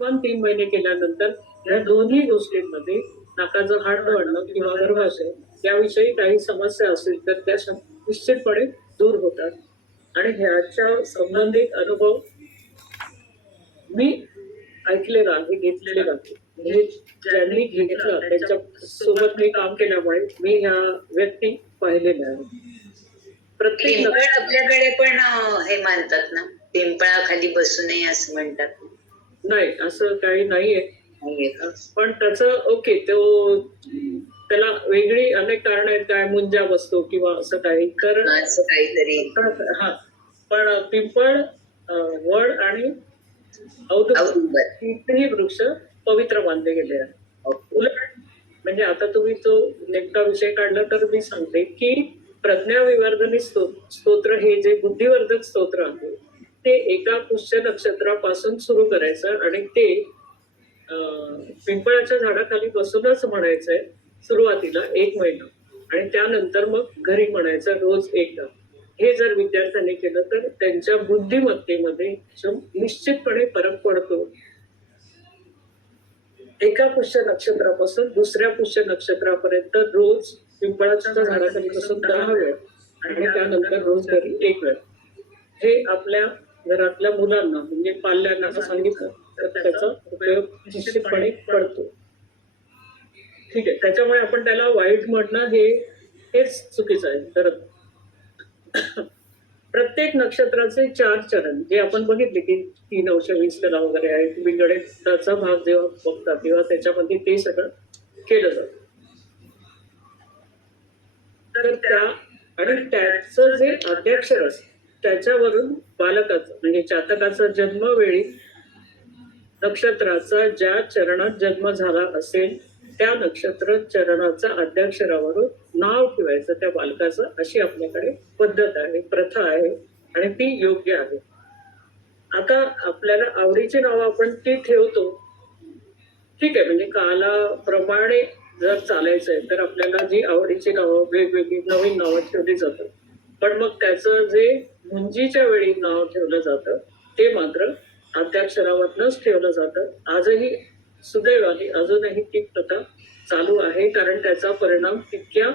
पण 3 महिने केल्यानंतर या दोन्ही गोष्टींमध्ये नाकाचं हाड वाढणं किंवा गर्भाशय याविषयी काही समस्या असतील तर त्या निश्चितपणे दूर होतात। आणि ह्याच्या संबंधित अनुभव मी ऐकलेला आहे, घेतलेला आहे। म्हणजे ज्यांनी घेतलं त्यांच्या सोबत मी काम केल्यामुळे मी ह्या व्यक्ती पाहिलेल्या आहेत। प्रत्येक आपल्याकडे पण हे मानतात ना, पिंपळाखाली बसू नये असं म्हणतात। नाही, असं काही नाहीये, पण त्याचं ओके, तो त्याला वेगळी अनेक कारण आहेत, काय मुंजा बसतो किंवा असं काही, तर असं काहीतरी। हा, पण पिंपळ, वड आणि औदुंबर हे वृक्ष पवित्र मानले गेले आहेत। उलट म्हणजे आता तुम्ही तो नेमका विषय काढला तर मी सांगते की प्रज्ञाविवर्धनी स्तोत्र हे जे बुद्धिवर्धक स्तोत्र आहे ते एका पुष्य नक्षत्रापासून सुरू करायचं आणि ते पिंपळाच्या झाडाखाली बसूनच म्हणायचंय सुरुवातीला 1 महिना, आणि त्यानंतर मग घरी म्हणायचं रोज एकदा। हे जर विद्यार्थ्यांनी केलं तर त्यांच्या बुद्धिमत्तेमध्ये निश्चितपणे फरक पडतो। एका पुष्य नक्षत्रापासून दुसऱ्या पुष्य नक्षत्रापर्यंत रोज पिंपळाच्या झाडाखाली बसून 10 वेळ आणि त्यानंतर रोज घरी 1 वेळ हे आपल्या घरातल्या मुलांना म्हणजे पाल्यांना सांगितलं तर त्याचा उपयोग निश्चितपणे पडतो। ठीक आहे, त्याच्यामुळे आपण त्याला वाईट म्हणणं हेच चुकीचं आहे। तर प्रत्येक नक्षत्राचे 4 चरण जे आपण बघितले की 3 अंश 20 कला वगैरे आहे, तुम्ही गणिताचा भाग जेव्हा बघता तेव्हा त्याच्यामध्ये ते सगळं केलं जातं। तर त्याचं जे अध्याक्षर असतं त्याच्यावरून बालकाचं म्हणजे जातकाचा जन्मवेळी नक्षत्राचा ज्या चरणात जन्म झाला असेल त्या नक्षत्र चरणाचा अध्याक्षरावरून नाव ठेवायचं त्या बालकाचं, अशी आपल्याकडे पद्धत आहे, प्रथा आहे आणि ती योग्य आहे। आता आपल्याला आवडीची नावं आपण ती ठेवतो, ठीक आहे, म्हणजे कालाप्रमाणे जर चालायचंय तर आपल्याला जी आवडीची नावं वेगवेगळी नवीन नावं ठेवली जातात, पण मग त्याचं जे मुंजीच्या वेळी नाव ठेवलं जातं ते मात्र अध्याक्षरावरनच ठेवलं जातं। आजही सुदैवाने अजूनही ती प्रथा चालू आहे, कारण त्याचा परिणाम तितक्या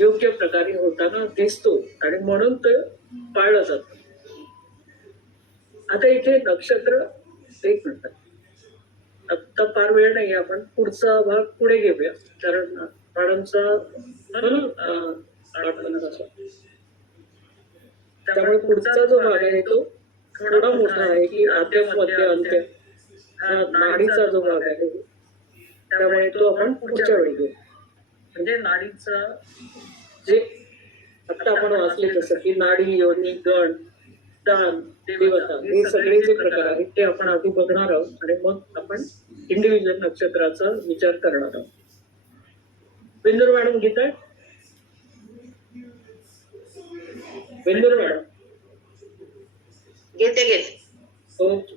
योग्य प्रकारे होताना दिसतो आणि म्हणून ते पाळलं जातं। आता इथे नक्षत्र एक म्हणतात, आता फार वेळ नाही, आपण पुढचा भाग पुढे घेऊया कारण मॅडमचा म्हणून त्यामुळे पुढचा जो भाग आहे तो थोडा मोठा आहे की आद्य मध्य अंत्य हा नाडीचा जो भाग आहे त्यामुळे तो आपण पुढच्या वेळी घेऊ। म्हणजे नाडीचा जे आता आपण वाचले तसं की नाडी, योनी, गण, दान, देवता हे सगळे जे प्रकार आहेत ते आपण आधी बघणार आहोत आणि मग आपण इंडिव्हिज्युअल नक्षत्राचा विचार करणार आहोत। बिंदूर मॅडम घेत आहे? बिंदूर मॅडम घेते ओके।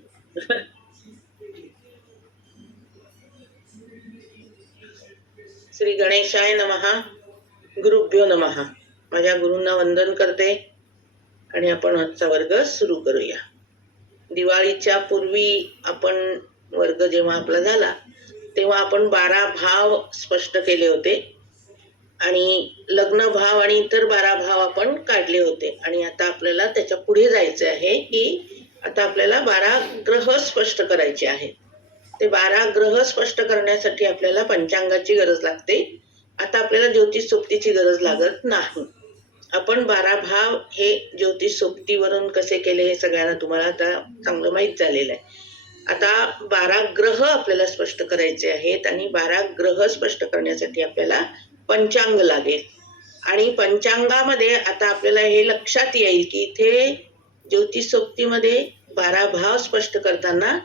श्री गणेशाय नमः, गुरुभ्यो नमः। माझ्या गुरूंना वंदन करते आणि आपण आजचा वर्ग सुरू करूया। दिवाळीच्या पूर्वी आपण वर्ग जेव्हा आपला झाला तेव्हा आपण 12 भाव स्पष्ट केले होते आणि लग्न भाव आणि इतर 12 भाव आपण काढले होते, आणि आता आपल्याला त्याच्या पुढे जायचं आहे की आता आपल्याला 12 ग्रह स्पष्ट करायचे आहेत। ते 12 ग्रह स्पष्ट करण्यासाठी आपल्याला पंचांगाची गरज लागते। आता आपल्याला ज्योतिष सोबतीची गरज लागत नाही। आपण 12 भाव हे ज्योतिष सोबतीवरून कसे केले हे सगळ्यांना तुम्हाला आता चांगलं माहित झालेलं आहे। आता 12 ग्रह आपल्याला स्पष्ट करायचे आहेत आणि 12 ग्रह स्पष्ट करण्यासाठी आपल्याला पंचांग लागेल, आणि पंचांगामध्ये आता आपल्याला हे लक्षात येईल की इथे ज्योतिष सोबतीमध्ये 12 भाव स्पष्ट करताना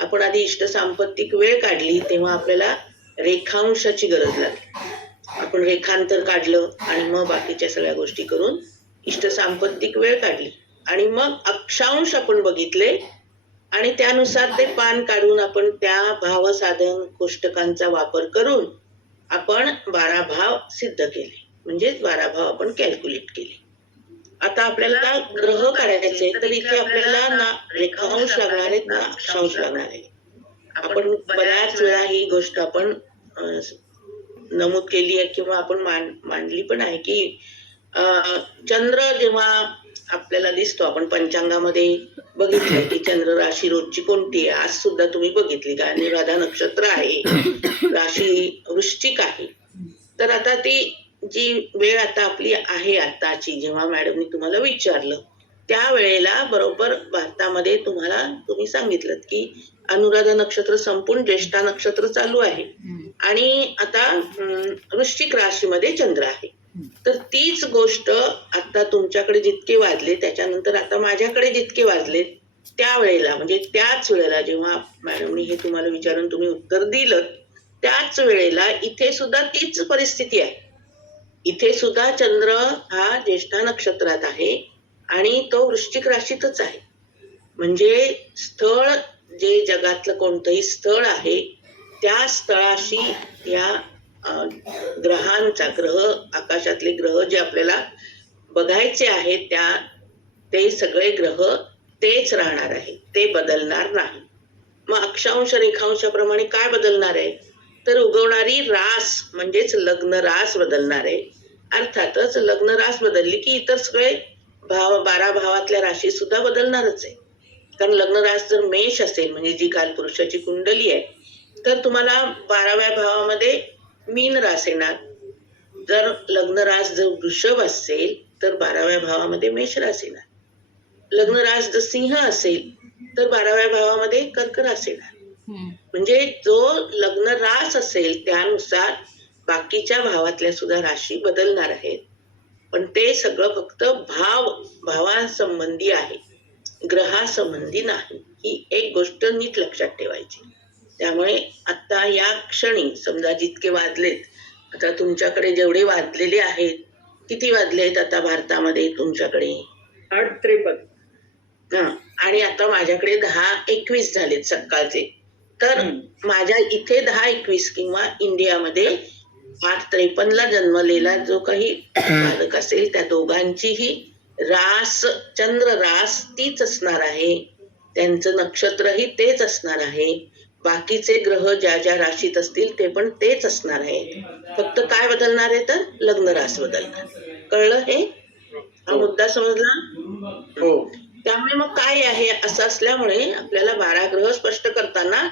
आपण आधी इष्टसांपत्तिक वेळ काढली तेव्हा आपल्याला रेखांशाची गरज लागली। आपण रेखांतर काढलं आणि मग बाकीच्या सगळ्या गोष्टी करून इष्टसांपत्तिक वेळ काढली आणि मग अक्षांश आपण बघितले आणि त्यानुसार ते पान काढून आपण त्या भावसाधन कोष्टकांचा वापर करून आपण 12 भाव सिद्ध केले, म्हणजे 12 भाव आपण कॅल्क्युलेट केले। आता आपल्याला ग्रह काढायचे तर इथे आपल्याला ना रेखांश लागणार आहेत ना अक्षांश लागणार आहे। आपण बऱ्याच वेळा ही गोष्ट आपण नमूद केली आहे किंवा आपण मांडली पण आहे की चंद्र जेव्हा आपल्याला दिसतो, आपण पंचांगामध्ये बघितलं की चंद्र राशी रोजची कोणती आहे. आज सुद्धा तुम्ही बघितली का अनुराधा नक्षत्र आहे, राशी वृश्चिक आहे. तर आता ती जी वेळ आता आपली आहे आताची, जेव्हा मॅडमनी तुम्हाला विचारलं त्या वेळेला बरोबर भारतामध्ये तुम्ही सांगितलं की अनुराधा नक्षत्र संपून ज्येष्ठा नक्षत्र चालू आहे आणि आता वृश्चिक राशीमध्ये चंद्र आहे. तर तीच गोष्ट आता तुमच्याकडे जितके वाजले, त्याच्यानंतर आता माझ्याकडे जितके वाजले, त्यावेळेला म्हणजे त्याच वेळेला जेव्हा मॅडमनी हे तुम्हाला विचारून तुम्ही उत्तर दिलं, त्याच वेळेला इथे सुद्धा तीच परिस्थिती आहे. इथे सुद्धा चंद्र हा ज्येष्ठा नक्षत्रात आहे आणि तो वृश्चिक राशीतच आहे. म्हणजे स्थळ जे जगातलं कोणतंही स्थळ आहे त्या स्थळाशी या ग्रह आकाशातले ग्रह जे आपल्याला बघायचे आहेत ते सगळे ग्रह तेच राहणार आहे, ते बदलणार नाही. मग अक्षांश रेखांशाप्रमाणे काय बदलणार आहे, तर उगवणारी रास म्हणजेच लग्न रास बदलणार आहे. अर्थातच लग्न रास बदलली की इतर सगळे 12 भावातल्या राशी सुद्धा बदलणारच आहे. कारण लग्न रास जर मेष असेल म्हणजे जी कालपुरुषाची कुंडली आहे, तर तुम्हाला 12व्या भावामध्ये मीन रास येणार. जर लग्न रास जर वृषभ असेल तर 12व्या भावामध्ये मेष रास येणार. लग्न रास जर सिंह असेल तर 12व्या भावामध्ये कर्क रास येणार. म्हणजे जो लग्न रास असेल त्यानुसार बाकीच्या भावातल्या सुद्धा राशी बदलणार आहेत. पण ते सगळं फक्त भावासंबंधी आहे, ग्रहासंबंधी नाही. ही एक गोष्ट नीट लक्षात ठेवायची. त्यामुळे आता या क्षणी समजा जितके वाजलेत, आता तुमच्याकडे जेवढे वाजलेले आहेत, किती वाजले आहेत आता भारतामध्ये तुमच्याकडे? 8:53. हा, आणि आता माझ्याकडे 10:21 झालेत सकाळचे. तर माझ्या इथे 10:21 किंवा इंडियामध्ये 8:53ला जन्मलेला जो काही बालक असेल त्या दोघांचीही रास, चंद्र रास तीच असणार आहे. त्यांचं नक्षत्रही तेच असणार आहे. बाकीचे ग्रह ज्या ज्या राशीत असतील ते पण तेच असणार आहे. फक्त काय बदलणार आहे तर लग्न रास बदलणार. कळलं हे? हा मुद्दा समजला? हो. त्यामुळे मग काय आहे, असं असल्यामुळे आपल्याला 12 ग्रह स्पष्ट करताना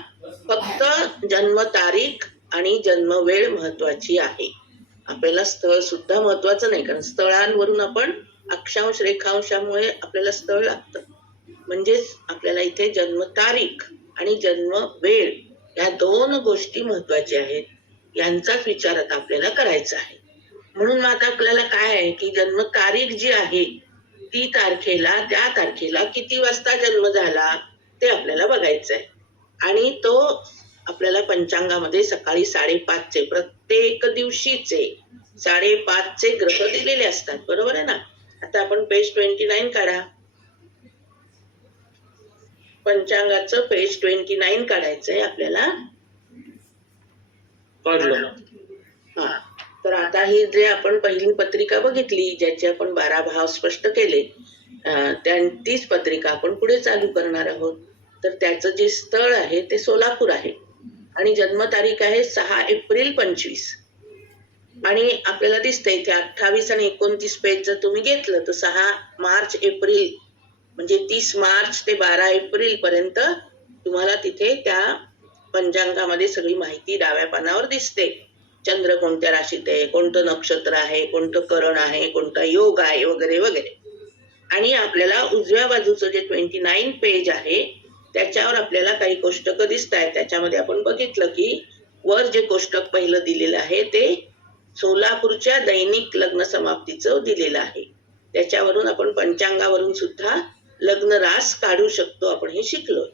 फक्त जन्म तारीख आणि जन्म वेळ महत्वाची आहे. आपल्याला स्थळ सुद्धा महत्वाचं नाही, कारण स्थळांवरून आपण अक्षांश रेखांशामुळे आपल्याला स्थळ लागतं. म्हणजेच आपल्याला इथे जन्म तारीख आणि जन्म वेळ या 2 गोष्टी महत्वाच्या आहेत. यांचाच विचार आता आपल्याला करायचा आहे. म्हणून मग आता आपल्याला काय आहे की जन्म तारीख जी आहे ती त्या तारखेला किती वाजता जन्म झाला ते आपल्याला बघायचं आहे. आणि तो आपल्याला पंचांगामध्ये सकाळी 5:30चे प्रत्येक दिवशीचे 5:30चे ग्रह दिलेले असतात. बरोबर आहे ना? आता आपण पेज 29 काढा. पंचांगाचं पेज 29 काढायचंय आपल्याला. हा, तर आता ही जे आपण पहिली पत्रिका बघितली ज्याचे आपण 12 भाव स्पष्ट केले, तीच पत्रिका आपण पुढे चालू करणार आहोत. तर त्याचं जे स्थळ आहे ते सोलापूर आहे आणि जन्मतारीख आहे 6 एप्रिल 25. आणि आपल्याला दिसतंय इथे 28 आणि 29 पेज जर तुम्ही घेतलं तर 6 मार्च एप्रिल म्हणजे 30 मार्च ते 12 एप्रिल पर्यंत तुम्हाला तिथे त्या पंचांगामध्ये सगळी माहिती डाव्या पानावर दिसते. चंद्र कोणत्या राशीत आहे, कोणतं नक्षत्र आहे, कोणतं करण आहे, कोणता योग आहे वगैरे वगैरे. आणि आपल्याला उजव्या बाजूचं जे 29 पेज आहे त्याच्यावर आपल्याला काही कोष्टक दिसत आहेत. त्याच्यामध्ये आपण बघितलं की वर जे कोष्टक पहिलं दिलेलं आहे ते सोलापूरच्या दैनिक लग्न समाप्तीचं दिलेलं आहे. त्याच्यावरून आपण पंचांगावरून सुद्धा लग्न रास काढू शकतो, आपण हे शिकलोय.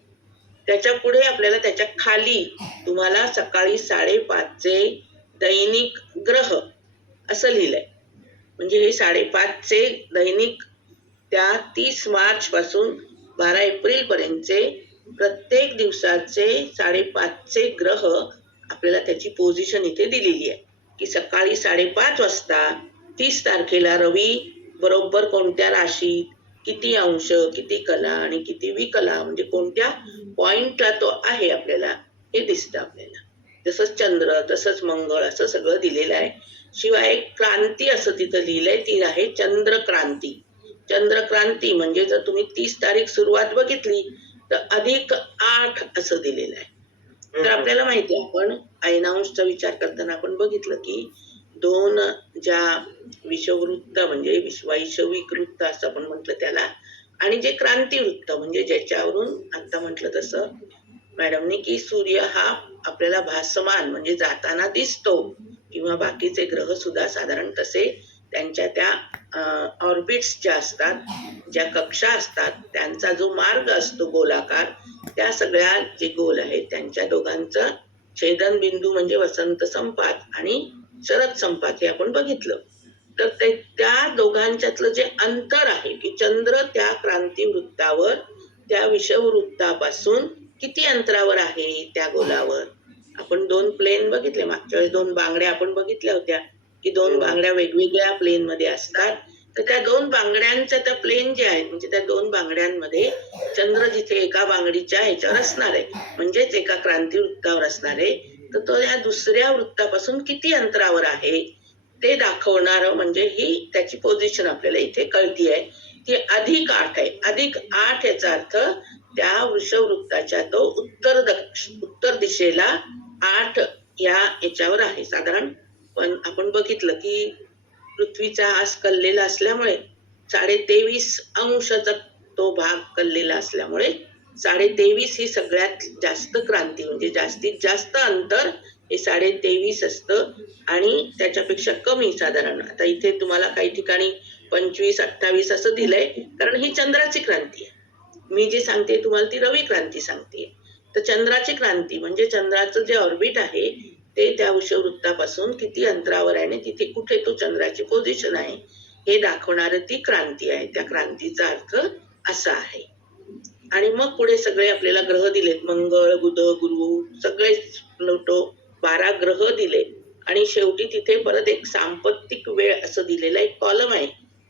त्याच्या पुढे आपल्याला त्याच्या खाली तुम्हाला सकाळी 5:30चे दैनिक ग्रह असं लिहिलंय. म्हणजे हे 5:30चे दैनिक त्या 30 मार्च पासून 12 एप्रिल पर्यंतचे प्रत्येक दिवसाचे 5:30चे ग्रह आपल्याला त्याची पोझिशन इथे दिलेली आहे की सकाळी 5:30 वाजता 30 तारखेला रवी बरोबर कोणत्या राशीत, किती अंश, किती कला आणि किती विकला म्हणजे कोणत्या पॉइंटला तो आहे आपल्याला जसंच चंद्र तसंच मंगळ असं सगळं दिलेलं आहे. शिवाय एक क्रांती असं तिथं लिहिलंय, ती आहे चंद्रक्रांती. चंद्रक्रांती म्हणजे जर तुम्ही 30 तारीख सुरुवात बघितली तर +8 असं दिलेलं आहे. तर आपल्याला माहिती आहे, आपण ऐनांशचा विचार करताना आपण बघितलं की 2 ज्या विषुववृत्त म्हणजे वैश्विक वृत्त असं आपण म्हटलं त्याला, आणि जे क्रांतिवृत्त म्हणजे ज्याच्यावरून आता म्हटलं तसं मॅडमनी की सूर्य हा आपल्याला भासमान म्हणजे जाताना दिसतो, किंवा बाकीचे ग्रह सुद्धा साधारण तसे त्यांच्या त्या ऑर्बिट्स ज्या असतात, ज्या कक्षा असतात, त्यांचा जो मार्ग असतो गोलाकार, त्या सगळ्या जे गोल आहेत त्यांच्या दोघांचं छेदनबिंदू म्हणजे वसंत संपात आणि शरद संपात हे आपण बघितलं. तर त्या दोघांच्यातलं जे अंतर आहे की चंद्र त्या क्रांतिवृत्तावर त्या विषुववृत्तापासून किती अंतरावर आहे त्या गोलावर. आपण 2 प्लेन बघितले मागच्या वेळेस, 2 बांगड्या आपण बघितल्या होत्या की 2 बांगड्या वेगवेगळ्या प्लेन मध्ये असतात. तर त्या 2 बांगड्यांच्या त्या प्लेन जे आहेत म्हणजे त्या 2 बांगड्यांमध्ये चंद्र जिथे एका बांगडीच्या ह्याच्यावर असणार आहे म्हणजेच एका क्रांतिवृत्तावर असणार आहे, तर तो या दुसऱ्या वृत्तापासून किती अंतरावर आहे ते दाखवणार म्हणजे ही त्याची पोझिशन आपल्याला इथे कळती आहे. ती +8 आहे. +8 याचा अर्थ त्या वृषववृत्ताच्या तो उत्तर दिशेला 8 या याच्यावर आहे साधारण. पण आपण बघितलं की पृथ्वीचा हास कललेला असल्यामुळे 23.5 तो भाग कललेला असल्यामुळे 23.5 ही सगळ्यात जास्त क्रांती म्हणजे जास्तीत जास्त अंतर हे 23.5 असतं, आणि त्याच्यापेक्षा कमी साधारण आता इथे तुम्हाला काही ठिकाणी 25-28 असं दिलंय, कारण ही चंद्राची क्रांती आहे. मी जे सांगते तुम्हाला ती रवी क्रांती सांगते. तर चंद्राची क्रांती म्हणजे चंद्राचं जे ऑर्बिट आहे ते त्या विषुववृत्तापासून किती अंतरावर आहे आणि तिथे कुठे तो चंद्राची पोझिशन आहे हे दाखवणारी ती क्रांती आहे. त्या क्रांतीचा अर्थ असा आहे. आणि मग पुढे सगळे आपल्याला ग्रह दिलेत, मंगळ, बुध, गुरु, सगळे प्लुटो, 12 ग्रह दिले, आणि शेवटी तिथे परत एक सांपत्तिक वेळ असं दिलेलं एक कॉलम आहे.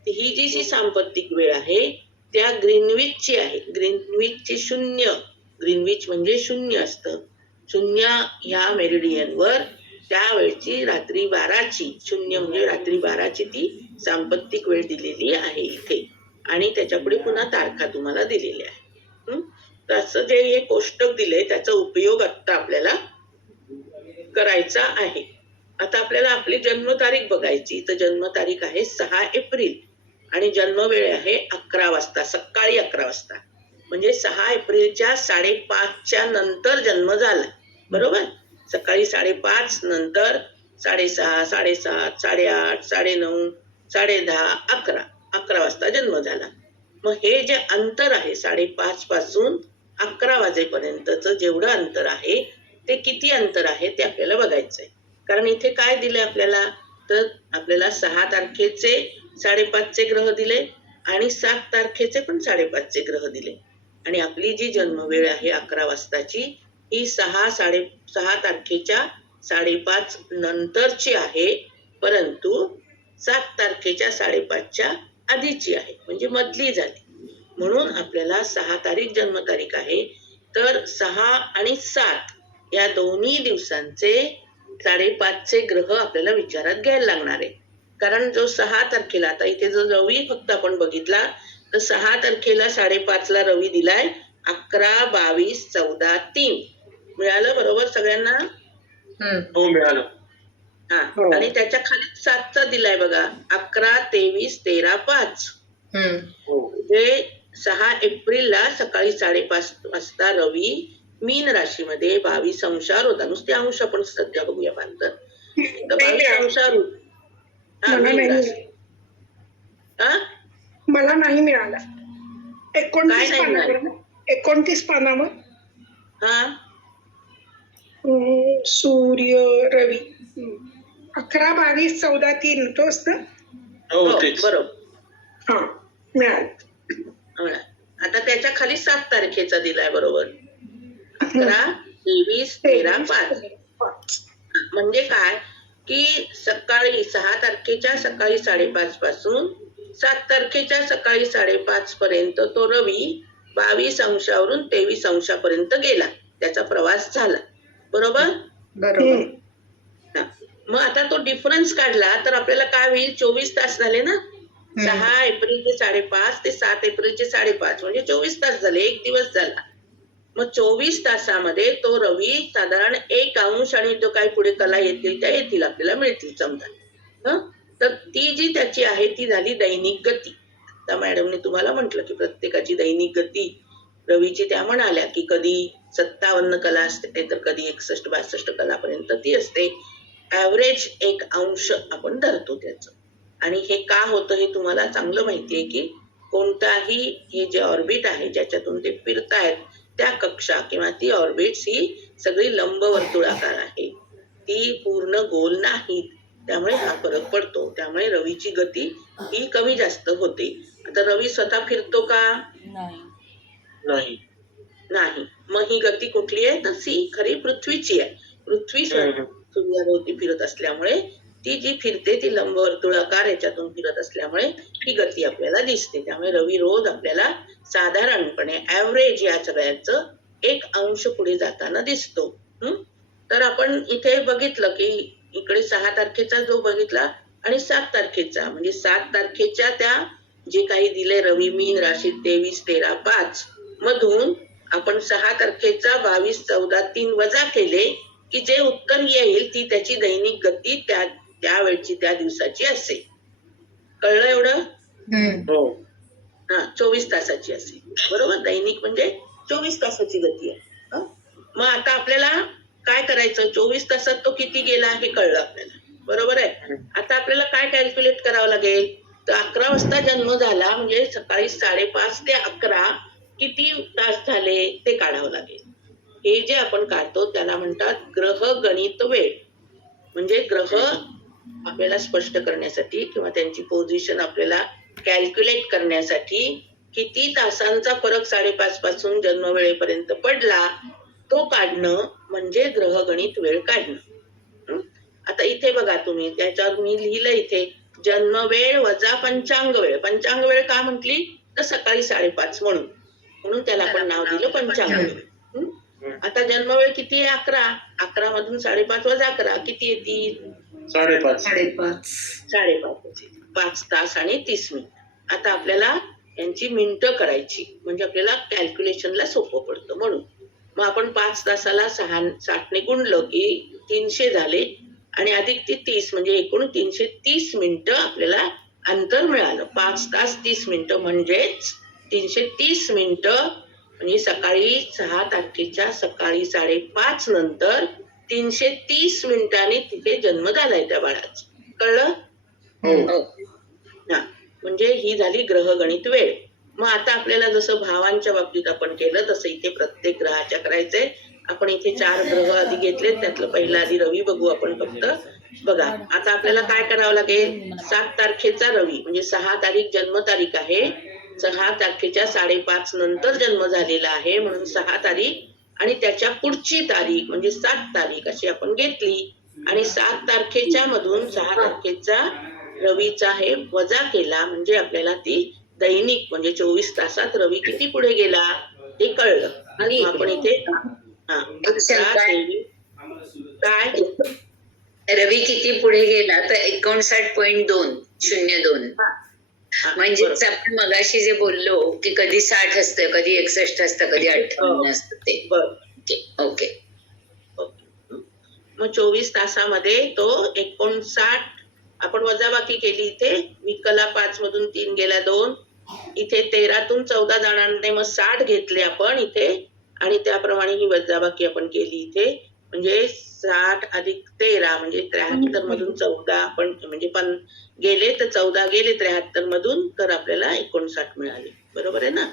ही जी सांपत्तिक वेळ आहे त्या ग्रीनविचची आहे. ग्रीनविचची 0, ग्रीनविच म्हणजे 0 असतं. 0 ह्या मेरिडियनवर त्यावेळची रात्री 12ची 0 म्हणजे रात्री 12ची ती सांपत्तिक वेळ दिलेली आहे इथे, आणि त्याच्यापुढे पुन्हा तारखा तुम्हाला दिलेल्या आहे. तर असं जे हे कोष्टक दिले त्याचा उपयोग आता आपल्याला करायचा आहे. आता आपल्याला आपली जन्मतारीख बघायची. तर जन्मतारीख आहे 6 एप्रिल आणि जन्मवेळ आहे 11 वाजता, सकाळी 11 वाजता. म्हणजे 6 एप्रिलच्या 5:30च्या नंतर जन्म झाला, बरोबर. सकाळी 5:30 नंतर 6:30, 7:30, 8:30, 9:30, 10:30, 11 वाजता जन्म झाला. मग हे जे अंतर आहे 5:30 पासून 11 वाजेपर्यंतचं जेवढं अंतर आहे ते किती अंतर आहे ते आपल्याला बघायचंय. कारण इथे काय दिलंय आपल्याला, तर आपल्याला 6 तारखेचे 5:30चे ग्रह दिले आणि 7 तारखेचे पण 5:30चे ग्रह दिले, आणि आपली जी जन्मवेळ आहे 11 वाजताची ही 6 तारखेच्या 5:30 नंतरची आहे, परंतु 7 तारखेच्या 5:30च्या आधीची आहे म्हणजे मधली झाली. म्हणून आपल्याला 6 तारीख जन्मतारीख आहे, तर 6 आणि 7 या दोन्ही दिवसांचे 5:30चे ग्रह आपल्याला विचारात घ्यायला लागणार आहे. कारण जो 6 तारखेला आता इथे जो रवी फक्त आपण बघितला, तर 6 तारखेला 5:30ला रवी दिलाय 11, 22, 14, 3 मिळालं बरोबर सगळ्यांना. हो मिळालं. हा, आणि त्याच्या खाली 7चा दिलाय बघा 11, 23, 13, 5. म्हणजे 6 एप्रिलला सकाळी 5:30 वाजता रवी मीन राशीमध्ये 22 अंशावर होता. नुसते अंश आपण सध्या बघूया पांतर, तर 22 अंशावर होता. मला नाही मिळाला. 29 पानावर हा सूर्य रवी 11, 22, 14, 3 तोच ना. हो बरोबर. हा मिळाला. आता त्याच्या खाली 7 तारखेचा दिलाय बरोबर 11, 23, 13, 5. म्हणजे काय की सकाळी 6 तारखेच्या सकाळी 5:30 पासून 7 तारखेच्या सकाळी 5:30 पर्यंत तो रवी 22 अंशावरून 23 अंशापर्यंत गेला, त्याचा प्रवास झाला, बरोबर. बरोबर. हा. मग आता तो डिफरन्स काढला तर आपल्याला काय होईल 24 तास झाले ना. 6 एप्रिलचे 5:30 ते 7 एप्रिलचे 5:30 म्हणजे 24 तास झाले, एक दिवस झाला. मग 24 तासामध्ये तो रवी साधारण 1 अंश आणि जो काही पुढे कला येतील त्या येतील आपल्याला मिळतील समजा. हं? तर ती जी त्याची आहे ती झाली दैनिक गती. आता मॅडमने तुम्हाला म्हटलं की प्रत्येकाची दैनिक गती रवीची त्या म्हणाल्या की कधी 57 कला असते तर कधी 61-62 कलापर्यंत ती असते. ऍव्हरेज 1 अंश आपण धरतो त्याचं. आणि हे का होतं हे तुम्हाला चांगलं माहितीये की कोणताही हे जे ऑर्बिट आहे ज्याच्यातून ते फिरतायत त्या कक्षा किंवा ती ऑर्बिट्स ही सगळी लंबवर्तुळाकार आहे, ती पूर्ण गोल नाहीत. त्यामुळे हा फरक पडतो. त्यामुळे रवीची गती ही कमी जास्त होते. आता रवी स्वतः फिरतो का? नाही. नाही. मग ही गती कुठली आहे तर ती खरी पृथ्वीची आहे. पृथ्वी सूर्याभोवती फिरत असल्यामुळे ती जी फिरते ती लंबवर्तुळाकार याच्यातून फिरत असल्यामुळे ही गती आपल्याला दिसते. त्यामुळे रवी रोज आपल्याला साधारणपणे ऍव्हरेज या सगळ्याचं 1 अंश पुढे जाताना दिसतो. तर आपण इथे बघितलं की इकडे 6 तारखेचा जो बघितला आणि 7 तारखेचा म्हणजे 7 तारखेच्या त्या जे काही दिले रवी मीन राशीत 23, 13, 5 मधून आपण 6 तारखेचा 22, 14, 3 वजा केले की जे उत्तर येईल ती त्याची दैनिक गती त्यावेळची त्या दिवसाची असेल. कळलं एवढं? हो. हा 24 तासाची असेल. बरोबर. दैनिक म्हणजे 24 तासाची गती आहे. हं? मग आता आपल्याला काय करायचं 24 तासात तो किती गेला हे कळलं आपल्याला. बरोबर आहे. आता आपल्याला काय कॅल्क्युलेट करावं लागेल तर 11 वाजता जन्म झाला म्हणजे सकाळी 5:30 ते 11 किती तास झाले ते काढावं लागेल. हे जे आपण काढतो त्याला म्हणतात ग्रह गणित वेळ. म्हणजे ग्रह आपल्याला स्पष्ट करण्यासाठी किंवा त्यांची पोझिशन आपल्याला कॅल्क्युलेट करण्यासाठी किती तासांचा फरक 5:30 पासून जन्मवेळेपर्यंत पडला तो काढणं म्हणजे ग्रहगणित वेळ काढणं. आता इथे बघा तुम्ही त्याच्यावर मी लिहिलं इथे जन्मवेळ वजा पंचांग वेळ. पंचांग वेळ का म्हटली तर सकाळी 5:30 म्हणून त्याला आपण नाव दिलं पंचांग वेळ. आता जन्मवेळ किती आहे 11. 11 मधून 5:30 वजा 11 किती येतील 5:30. 5:30 5 तास आणि 30 मिनिट. आता आपल्याला यांची मिनिटं करायची म्हणजे आपल्याला कॅल्क्युलेशनला सोपं पडतं म्हणून. मग आपण 5 तासाला 60 ने गुणलं की 300 झाले आणि अधिक ती 30 म्हणजे एकूण 330 मिनिटं आपल्याला अंतर मिळालं. 5 तास 30 मिनिटं म्हणजेच 330 मिनिटं म्हणजे सकाळी 6 तारखेच्या सकाळी 5:30 नंतर 330 मिनिटांनी तिथे जन्म झालाय त्या बाळाचा. कळलं? हा म्हणजे ही झाली ग्रहगणित वेळ. मग आता आपल्याला जसं भावांच्या बाबतीत आपण केलं तसं इथे प्रत्येक ग्रहाच्या करायचंय. आपण इथे 4 ग्रह आधी घेतले त्यातलं पहिला आधी रवी बघू आपण फक्त. बघा आता आपल्याला काय करावं लागेल 7 तारखेचा रवी म्हणजे 6 तारीख जन्म तारीख आहे. 6 तारखेच्या 5:30 नंतर जन्म झालेला आहे म्हणून 6 तारीख आणि त्याच्या पुढची तारीख म्हणजे 7 तारीख अशी आपण घेतली आणि 7 तारखेच्या मधून 6 तारखेचा रवीचा हे वजा केला म्हणजे आपल्याला ती दैनिक म्हणजे 24 तासात रवी किती पुढे गेला हे कळलं. आणि आपण इथे काय रवी किती पुढे गेला तर 59.202 म्हणजेच आपण मगाशी जे बोललो की कधी 60 असतं कधी 61 असतं कधी 58 असतं ते. ओके. मग 24 तासामध्ये तो 59 आपण वजाबाकी केली इथे विकला 5 मधून 3 गेला 2 इथे 13तून 14 जाणांनी मग 60 घेतले आपण इथे आणि त्याप्रमाणे ही वजाबाकी आपण केली इथे म्हणजे 60 अधिक 13 म्हणजे 73 मधून 14 आपण म्हणजे पण गेले तर 14 गेले 73 मधून तर आपल्याला 59 मिळाले. बरोबर आहे ना.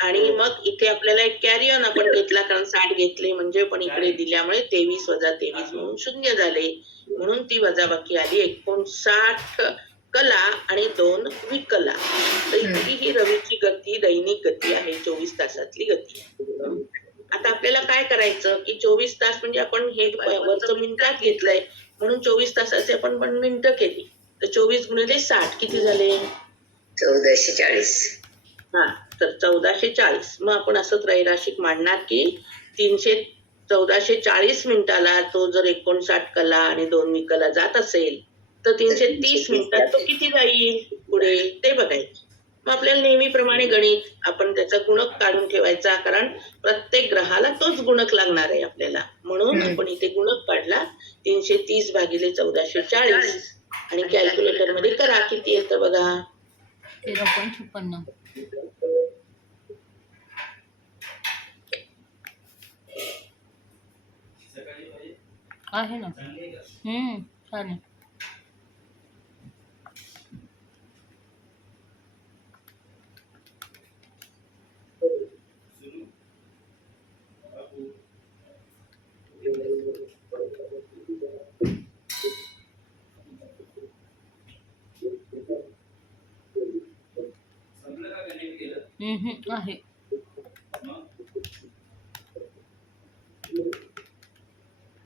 आणि मग इथे आपल्याला एक कॅरी ऑन आपण घेतला कारण 60 घेतले म्हणजे पण इकडे दिल्यामुळे 23 वजा 23 म्हणून 0 झाले म्हणून ती वजाबाकी आली 59 कला आणि 2 विकला. तर इतकी ही रवीची गती दैनिक गती आहे 24 तासातली गती. आता आपल्याला काय करायचं की 24 तास म्हणजे आपण हे वरचं मिनिटात घेतलंय म्हणून 24 तासाचे आपण मिनिटं केली तर 24 गुणिले 60 किती झाले 1440. हा तर 1440. मग आपण असं त्रैराशिक मांडणार की 300 1440 मिनिटाला तो जर 59 कला आणि 2 विकला जात असेल तर 330 मिनिटात तो किती जाईल पुढे ते बघायचं. मग आपल्याला नेहमीप्रमाणे गणित आपण त्याचा गुणक काढून ठेवायचा, कारण प्रत्येक ग्रहाला तोच गुणक लागणार आहे आपल्याला. म्हणून आपण इथे गुणक काढला 330 भागिले 1440 आणि कॅल्क्युलेटर मध्ये करा किती येतं बघा. 13.56 आहे ना. छान आहे. आहे.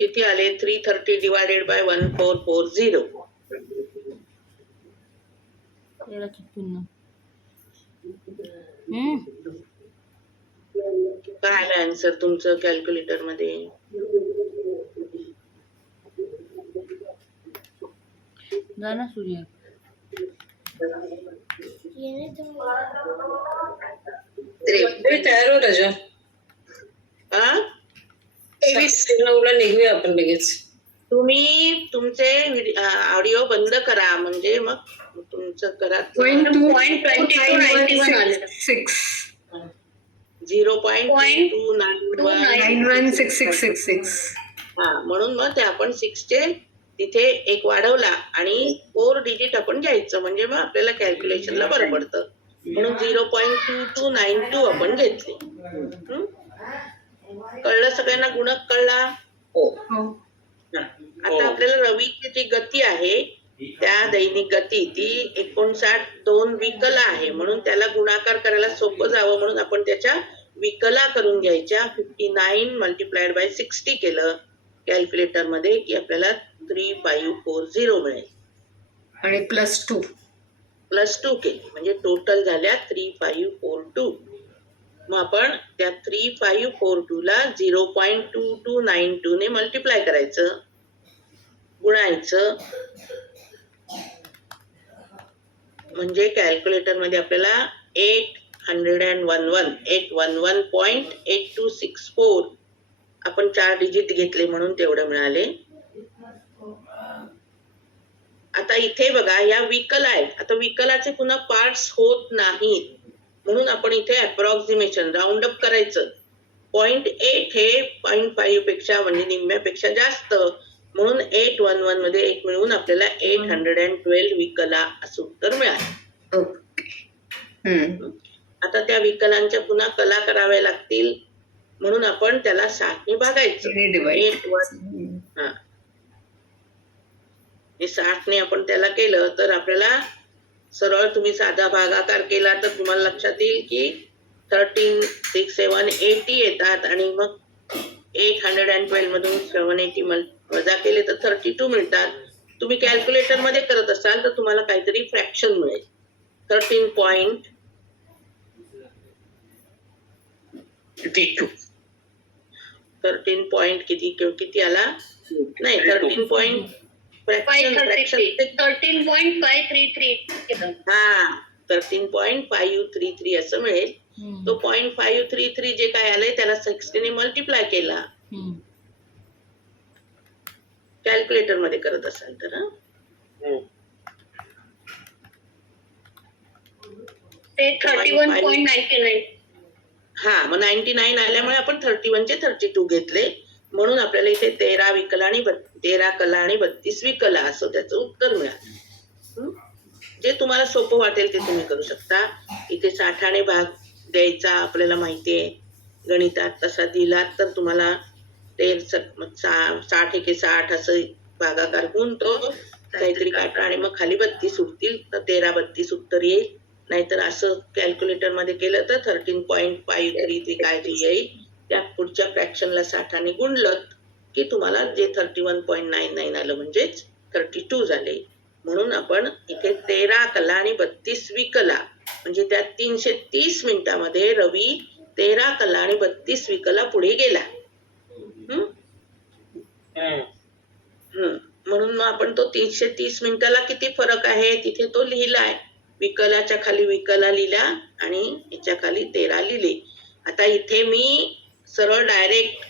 किती आले 330 डिवायडेड बाय 1440. 13.56 काय आलं आन्सर तुमचं कॅल्क्युलेटर मध्ये. जा ना सूर्य. तयार हो राजा. हा 23:09 निघूया आपण लगेच. तुम्ही तुमचे ऑडिओ बंद करा, म्हणजे मग तुमचं करा. 0.2291 आलं. 0.2291 हा, म्हणून मग ते आपण 6 चे तिथे एक वाढवला आणि 4 डिजिट आपण घ्यायचं, म्हणजे मग आपल्याला कॅल्क्युलेशनला बरं पडतं. म्हणून 0.2292 आपण घेतले. कळलं सगळ्यांना? गुणक कळला? आता आपल्याला रवीची जी गती आहे त्या दैनिक गती ती 59 2 विकला आहे, म्हणून त्याला गुणाकार करायला सोपं जावं म्हणून आपण त्याच्या विकला करून घ्यायच्या. 59 मल्टिप्लाइड बाय 60 केलं कॅल्क्युलेटर मध्ये की आपल्याला 3540 मिळेल. आणि +2 केली म्हणजे टोटल झाल्या 3542. मग आपण त्या 3542 ला 0.2292 ने मल्टिप्लाय करायचं, गुणायचं, म्हणजे कॅल्क्युलेटर मध्ये आपल्याला 811.8264 आपण 4 डिजिट घेतले म्हणून तेवढं मिळाले. आता इथे बघा या विकल आहेत. आता विकलाचे पुन्हा पार्ट्स होत नाहीत म्हणून आपण इथे अप्रॉक्सिमेशन राऊंड अप करायचं. 0.8 हे 0.5 पेक्षा म्हणजे निम्म्यापेक्षा जास्त, म्हणून 811 मध्ये 8 मिळवून आपल्याला 812 विकला असं उत्तर मिळालं. आता त्या विकलांच्या पुन्हा कला कराव्या लागतील म्हणून आपण त्याला 60 ने भागायचं. 60 ने आपण त्याला केलं तर आपल्याला सरळ तुम्ही साधा भागाकार केला तर तुम्हाला लक्षात येईल की 13, 6, 7, 80 येतात आणि मग 812 मधून 780 वजा केले तर 32 मिळतात. तुम्ही कॅल्क्युलेटर मध्ये करत असाल तर तुम्हाला काहीतरी फ्रॅक्शन मिळेल. 13 पॉइंट किती आला नाही 13 पॉइंट फ्रॅक्शन 13.533 हा 13.533 असं मिळेल. तो 0.533 जे काय आलंय त्याला 60 ने मल्टिप्लाय केला कॅल्क्युलेटर मध्ये करत असाल तर. ते 31.99. हा मग 99 आल्यामुळे आपण 31 चे 32 घेतले म्हणून आपल्याला इथे 13 विकला आणि 13 कला आणि 32 विकला असं त्याचं उत्तर मिळालं. जे तुम्हाला सोपं वाटेल ते तुम्ही करू शकता. इथे 60 ने भाग द्यायचा आपल्याला माहितीये गणितात, तसा दिलात तर तुम्हाला ते 60 एके 60 असं भागाकार होऊन तो काहीतरी काढा आणि मग खाली 32 उरतील तर 13 32 उत्तर येईल. नाहीतर असं कॅल्क्युलेटर मध्ये केलं तर 13.533 काय येईल त्या पुढच्या फ्रॅक्शनला 60 ने गुणलं की तुम्हाला जे 31.99 आलं म्हणजेच 32 झाले. म्हणून आपण इथे 13 कला आणि 32 विकला म्हणजे त्या 330 मिनिटामध्ये रवी 13 कला आणि 32 विकला पुढे गेला. म्हणून मग आपण तो 330 मिनिटाला किती फरक आहे तिथे तो लिहिलाय. विकलाच्या खाली विकला लिहिला आणि याच्या खाली 13 लिहिले. आता इथे मी सरळ डायरेक्ट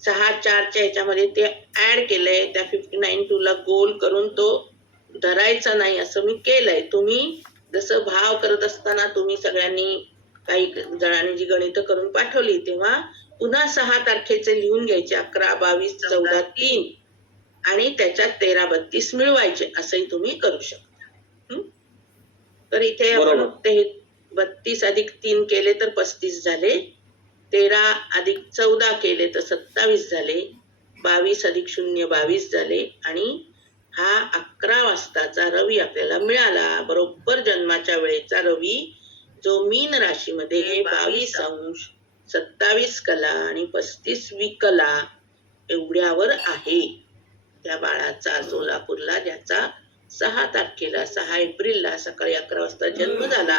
6-4च्या ह्याच्यामध्ये ते ऍड केलंय. त्या 59 ला गोल करून तो धरायचा नाही असं मी केलंय. तुम्ही जसं भाव करत असताना तुम्ही सगळ्यांनी काही जणांनी जी गणित करून पाठवली तेव्हा पुन्हा 6 तारखेचे लिहून घ्यायचे 11, 22, 14, 3 आणि त्याच्यात 13, 32 मिळवायचे असंही तुम्ही करू शकता. तर इथे आपण 32 अधिक 3 केले तर 35 झाले. 13 अधिक 14 केले तर 27 झाले. 22 अधिक 0 22 झाले आणि हा 11 वाजताचा रवी आपल्याला मिळाला. बरोबर जन्माच्या वेळेचा रवी जो मीन राशीमध्ये 22 अंश 27 कला आणि 35 विकला एवढ्यावर आहे. त्या बाळाचा सोलापूरला ज्याचा 6 तारखेला 6 एप्रिलला सकाळी 11 वाजता जन्म झाला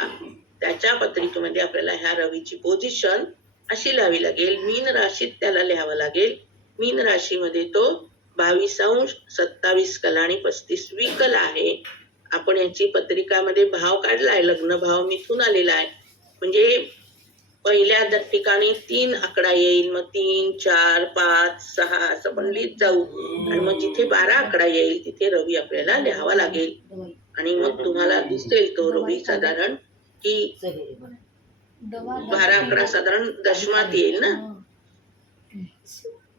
त्याच्या पत्रिकेमध्ये आपल्याला ह्या रवीची पोझिशन अशी लिहावी लागेल. मीन राशीत त्याला लिहावं लागेल. मीन राशीमध्ये तो 22 अंश 27 कला आणि 35 विकला आहे. आपण याची पत्रिकामध्ये भाव काढलाय. लग्न भाव मिथून आलेला आहे. म्हणजे पहिल्या ठिकाणी 3 आकडा येईल. मग 3, 4, 5, 6 असं पण लिहित जाऊ आणि मग जिथे 12 आकडा येईल तिथे रवी आपल्याला लिहावा लागेल. आणि मग तुम्हाला दिसेल तो रवी साधारण की 12 आकडा साधारण दशमात येईल ना.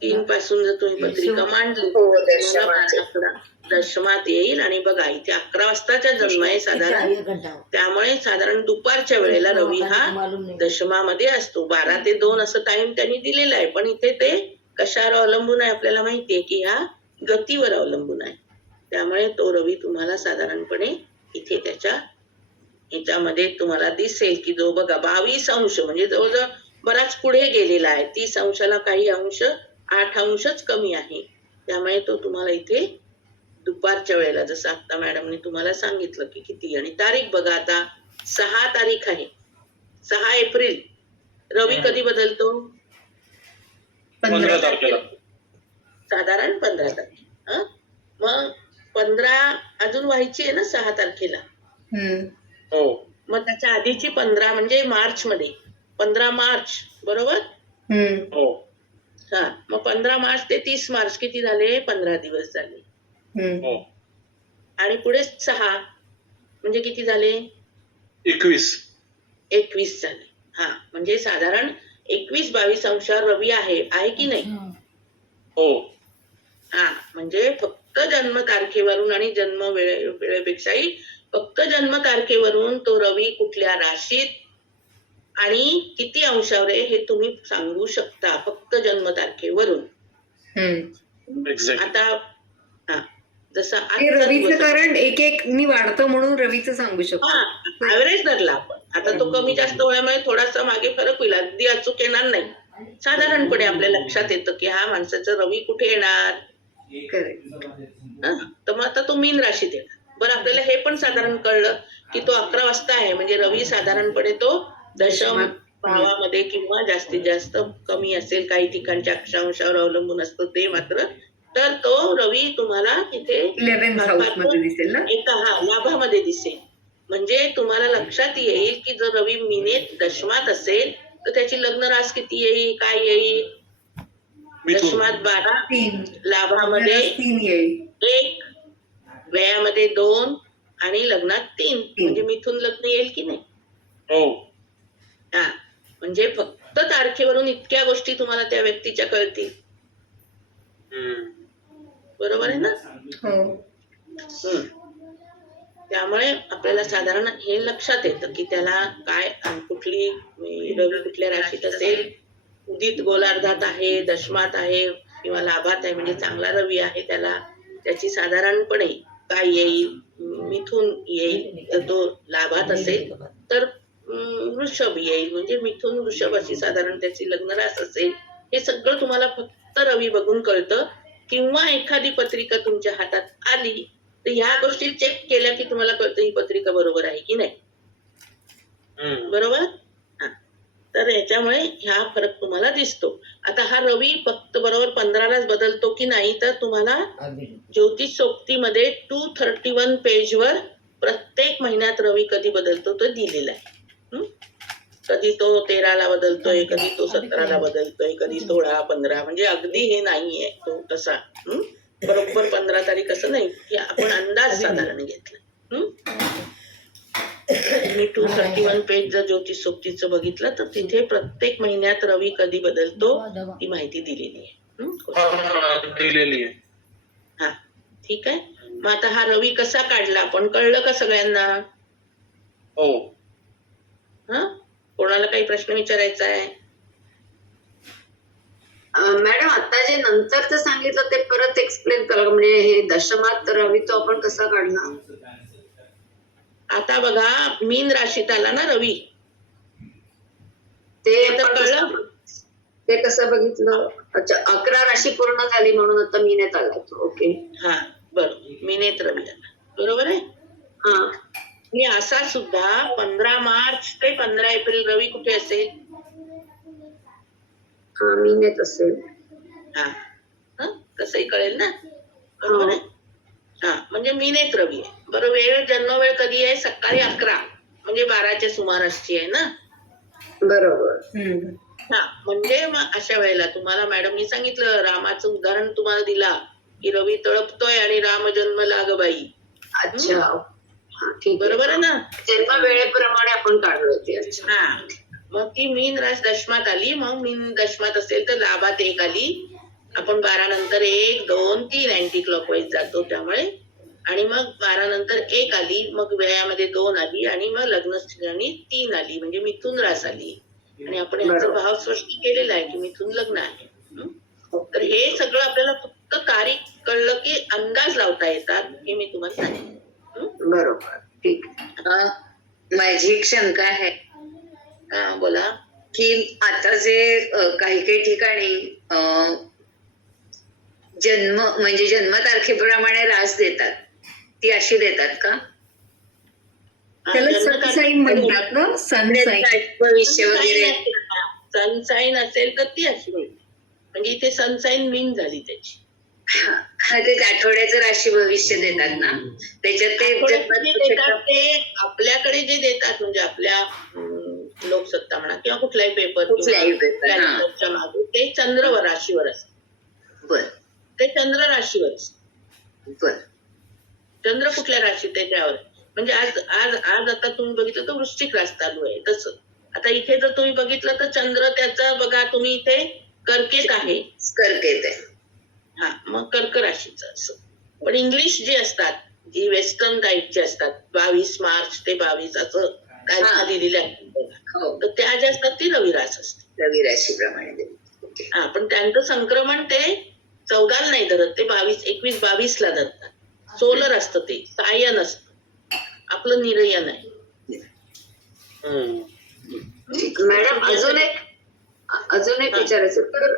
3 पासून जर तुम्ही पत्रिका मांडली तर 12 आकडा दशमात येईल. आणि बघा इथे 11 वाजताचा जन्म आहे साधारण. त्यामुळे साधारण दुपारच्या वेळेला रवी हा दशमामध्ये असतो. 12 ते 2 असं टाइम त्यांनी दिलेला आहे. पण इथे ते कशावर अवलंबून आहे आपल्याला माहितीये की ह्या गतीवर अवलंबून आहे. त्यामुळे तो रवी तुम्हाला साधारणपणे इथे त्याच्या ह्याच्यामध्ये तुम्हाला दिसेल की जो बघा 22 अंश म्हणजे जवळजवळ बराच पुढे गेलेला आहे. 30 अंशाला काही अंश 8 अंशच कमी आहे. त्यामुळे तो तुम्हाला इथे दुपारच्या वेळेला जसं आता मॅडमने तुम्हाला सांगितलं की किती. आणि तारीख बघा आता 6 तारीख आहे 6 एप्रिल. रवी कधी बदलतो 15 तारखेला. साधारण 15 तारखेला. मग 15 अजून व्हायची आहे ना 6 तारखेला. हो मग त्याच्या आधीची 15 म्हणजे मार्च मध्ये 15 मार्च बरोबर. हो हा मग 15 मार्च ते 30 मार्च किती झाले 15 दिवस झाले. हो आणि पुढे 6 म्हणजे किती झाले 21 झाले. हा म्हणजे साधारण 21-22 अंशावर रवी आहे की नाही. हो हा म्हणजे फक्त जन्म तारखेवरून आणि जन्म वेळेपेक्षाही फक्त जन्म तारखेवरून तो रवी कुठल्या राशीत आणि किती अंशावर आहे हे तुम्ही सांगू शकता फक्त जन्म तारखेवरून. एक्झॅक्ट. आता हा जसं रवीचं कारण एक नि वाढतं म्हणून रवीचं सांगू शकतो. हा ऍव्हरेज धरला आपण. आता तो कमी जास्त होण्यामुळे थोडासा मागे फरक होईल. अगदी अचूक येणार नाही. साधारणपणे आपल्या लक्षात येतं की हा माणसाचा रवी कुठे येणार. तर मग आता तो मीन राशीत येणार. बरं आपल्याला हे पण साधारण कळलं की तो 11 वाजता आहे म्हणजे रवी साधारणपणे तो दशम भावामध्ये किंवा जास्तीत जास्त कमी असेल. काही ठिकाणच्या अक्षांशावर अवलंबून असतो ते मात्र. तर तो रवी तुम्हाला इथे 11th हाऊस मध्ये दिसेल ना. एका लाभामध्ये दिसेल. म्हणजे तुम्हाला लक्षात येईल की जर रवी मिनेत दशमात असेल तर त्याची लग्न रास किती येईल काय येईल. दशमात 12 लाभामध्ये 3 येईल 1 व्ययामध्ये 2 आणि लग्नात 3 म्हणजे मिथून लग्न येईल की नाही. हो हा म्हणजे फक्त तारखेवरून इतक्या गोष्टी तुम्हाला त्या व्यक्तीच्या कळतील. बरोबर आहे ना. त्यामुळे आपल्याला साधारण हे लक्षात येतं की त्याला काय कुठली रवी कुठल्या राशीत असेल. उदित गोलार्धात आहे दशमात आहे किंवा लाभात आहे म्हणजे चांगला रवी आहे. त्याला त्याची साधारणपणे काय येईल मिथून येईल. तर तो लाभात असेल तर वृषभ येईल म्हणजे मिथून वृषभ अशी साधारण त्याची लग्न रास असेल. हे सगळं तुम्हाला फक्त रवी बघून कळतं. किंवा एखादी पत्रिका तुमच्या हातात आली तर ह्या गोष्टी चेक केल्या की तुम्हाला कळतं ही पत्रिका बरोबर आहे की नाही. बरोबर. तर याच्यामुळे ह्या फरक तुम्हाला दिसतो. आता हा रवी फक्त बरोबर 15लाच बदलतो की नाही, तर तुम्हाला ज्योतिष सोबतीमध्ये 231 पेजवर प्रत्येक महिन्यात रवी कधी बदलतो तो दिलेला आहे. कधी तो 13ला बदलतोय, कधी तो 17ला बदलतोय, कधी 16, 15, म्हणजे अगदी हे नाहीये तो तसा. बरोबर 15 तारीख असं नाही की आपण अंदाज साधारण घेतला. मी 231 पेज जर ज्योतिष सोबतीचं बघितलं तर तिथे प्रत्येक महिन्यात रवी कधी बदलतो ही माहिती दिलेली आहे. दिलेली आहे. हा, ठीक आहे. मग आता हा रवी कसा काढला आपण, कळलं का सगळ्यांना? हो. हा, कोणाला काही प्रश्न विचारायचा आहे? मॅडम आता जे नंतरचं सांगितलं ते परत एक्सप्लेन करा, म्हणजे हे दशमात रवी तो आपण कसा काढला? आता बघा, मीन राशीत आला ना रवी, ते तर आपण कळलं? ते कसं बघितलं? अच्छा, 11 राशी पूर्ण झाली म्हणून आता मीनेत आला तो. ओके, हा बरोबर, मीनेत रवी आला, बरोबर आहे. हा. मी असा सुद्धा 15 मार्च ते 15 एप्रिल रवी कुठे असेल? हा, मीनेत असेल. हा, कसंही कळेल ना, बरोबर आहे. हा, म्हणजे मीनेत रवी आहे. बरं, वेळ जन्म वेळ कधी आहे? सकाळी 11 म्हणजे 12च्या सुमारासची आहे ना. बरोबर. हा, म्हणजे मग अशा वेळेला तुम्हाला मॅडमनी सांगितलं, रामाचं उदाहरण तुम्हाला दिला की रवी तळपतोय आणि राम जन्मला ग बाई. अच्छा, हा, ठीक, बरोबर आहे ना. जन्म वेळेप्रमाणे आपण काढलो ते. अच्छा, हा, मग ती मीन रास दशमात आली. मग मीन दशमात असेल तर लाभात 1 आली. आपण 12 नंतर 1, 2, 3 अँटी क्लॉकवाईज जातो त्यामुळे. आणि मग 12 नंतर 1 आली, मग व्ययामध्ये 2 आली, आणि मग लग्न स्त्रियांनी 3 आली, म्हणजे मिथुन रास आली. आणि आपण याचा भाव स्पष्ट केलेला आहे की मिथुन लग्न आहे. तर हे सगळं आपल्याला फक्त तारीख कळलं की अंदाज लावता येतात, हे मी तुम्हाला सांगितलं. बरोबर, ठीक. माझी एक शंका आहे हा, बोला. की आता जे काही काही ठिकाणी जन्म म्हणजे जन्म तारखेप्रमाणे रास देतात, ती अशी देतात का? त्याला सनसाईन म्हणतात ना, सनसाईन. भविष्य वगैरे सनसाईन असेल तर ती अशी होईल, म्हणजे इथे सनसाईन मीन झाली त्याची. हा, ते आठवड्याचं राशी भविष्य देतात ना, त्याच्यात ते देतात ते आपल्याकडे जे देतात, म्हणजे आपल्या लोकसत्ता म्हणा किंवा कुठलाही पेपर मागे ते चंद्र राशीवर असत. बर, ते चंद्र राशीवर असत. बर. चंद्र कुठल्या राशीत आहे त्यावर, म्हणजे आज आज आज आता तुम्ही बघितलं तर वृश्चिक रास चालू आहे. तसं आता इथे जर तुम्ही बघितलं तर चंद्र त्याचा बघा तुम्ही इथे कर्केत आहे. कर्केत आहे. हा, मग कर्क राशीचं असं. पण इंग्लिश जी असतात, जी वेस्टर्न टाईपची असतात, 22 मार्च ते 22 असं तारखा दिलेल्या आहेत, तर त्या ज्या असतात ती रवी रास असते. रवी राशीप्रमाणे. हा, पण त्यांचं संक्रमण ते 14ला नाही धरत, ते 22, 21, 22ला धरतात. सोलर असतं, ते सायन असतं, आपलं निरयन आहे. मॅडम अजून एक विचारायचं तर,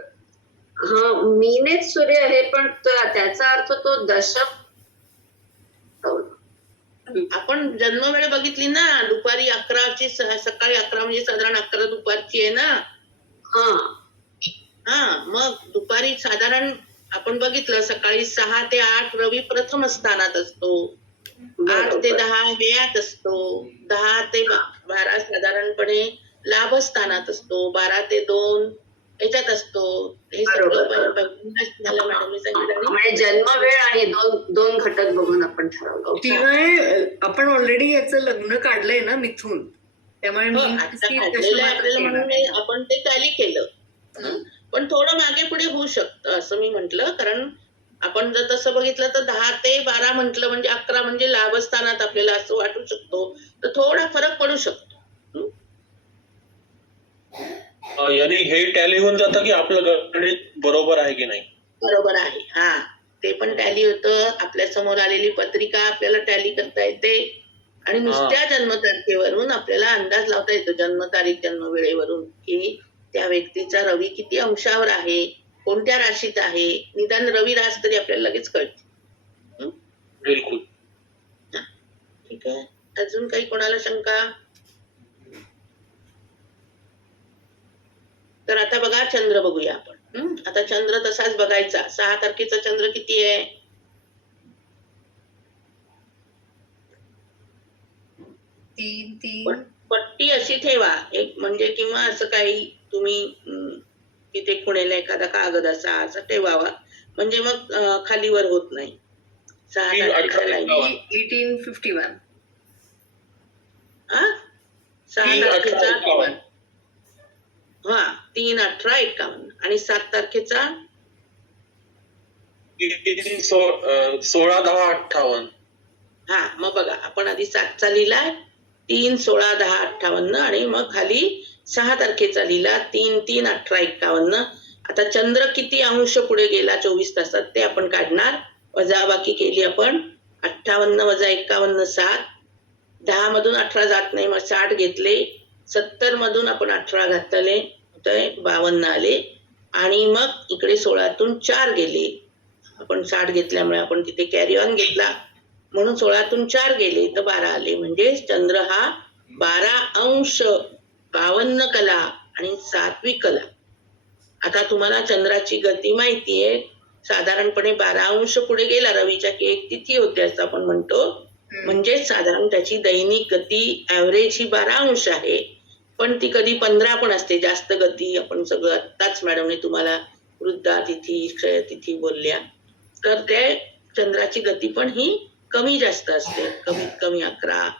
हा, मीनेत सूर्य आहे पण त्याचा अर्थ तो दशम. आपण जन्म वेळ बघितली ना, दुपारी 11ची, सकाळी 11 म्हणजे साधारण 11 दुपारची आहे ना. हा, मग दुपारी साधारण आपण बघितलं सकाळी 6 ते 8 रवी प्रथम स्थानात असतो, 8 ते 10 व्ययात असतो, 10 ते 12 साधारणपणे लाभ स्थानात असतो, 12 ते 2 याच्यात असतो. हे सगळं मॅडमनी सांगितलं. म्हणजे जन्म वेळ आणि दोन घटक बघून आपण ठरवलं. शिवाय आपण ऑलरेडी याचं लग्न काढलंय ना मिथून, त्यामुळे म्हणून आपण ते टॅली केलं. पण थोडं मागे पुढे होऊ शकतं असं मी म्हंटल, कारण आपण जर तसं बघितलं तर 10 ते 12 म्हटलं म्हणजे 11 म्हणजे लाभस्थानात आपल्याला असं वाटू शकतो, तर थोडा फरक पडू शकतो. यानी हे टॅली होऊन जातं की आपलं गणित बरोबर आहे की नाही? बरोबर आहे. हा, ते पण टॅली होतं. आपल्या समोर आलेली पत्रिका आपल्याला टॅली करता येते, आणि नुसत्या जन्मतारखेवरून आपल्याला अंदाज लावता येतो, जन्मतारीख जन्म वेळेवरून, की त्या व्यक्तीचा रवी किती अंशावर आहे, कोणत्या राशीत आहे. निदान रवी रास तरी आपल्याला लगेच कळते. बिलकुल. ठीक आहे. अजून काही कोणाला शंका? तर आता बघा चंद्र बघूया आपण. आता चंद्र तसाच बघायचा. 6 तारखेचा चंद्र किती आहे? 3 पट्टी अशी ठेवा एक, म्हणजे किंवा असं काही तुम्ही तिथे खुणेला एखादा कागद असा ठेवावा, म्हणजे मग खालीवर होत नाही. 6 3, तारखेचा 18, लाईन. 1851. 6 3, 18, तारखेचा 51. 3, 18, 51 आणि 7 तारखेचा 16, 10, 58. मग बघा आपण आधी 7चा लिहिलाय, 3, 16, 10, 58 आणि मग खाली 6 तारखेचा लिहिला 3, 3, 18, 51. आता चंद्र किती अंश पुढे गेला 24 तासात ते आपण काढणार. वजाबाकी केली आपण. 58 वजा 51 7. 10 मधून 18 जात नाही, मग 60 घेतले. 70 मधून आपण 18 घातले, 52 आले आणि मग इकडे 16तून 4 गेले. आपण 60 घेतल्यामुळे आपण तिथे कॅरी ऑन घेतला म्हणून 16तून 4 गेले तर 12 आले. म्हणजे चंद्र हा 12 अंश 52 कला आणि 7वी कला. आता तुम्हाला चंद्राची गती माहितीये, साधारणपणे 12 अंश पुढे गेला रवीच्या की एक तिथी होते असं आपण म्हणतो. म्हणजे साधारण त्याची दैनिक गती ऍव्हरेज ही 12 अंश आहे, पण ती कधी 15 पण असते. जास्त गती आपण सगळं आत्ताच मॅडमने तुम्हाला वृद्धा तिथी क्षय तिथी बोलल्या, तर त्या चंद्राची गती पण ही कमी जास्त असते. कमीत कमी 11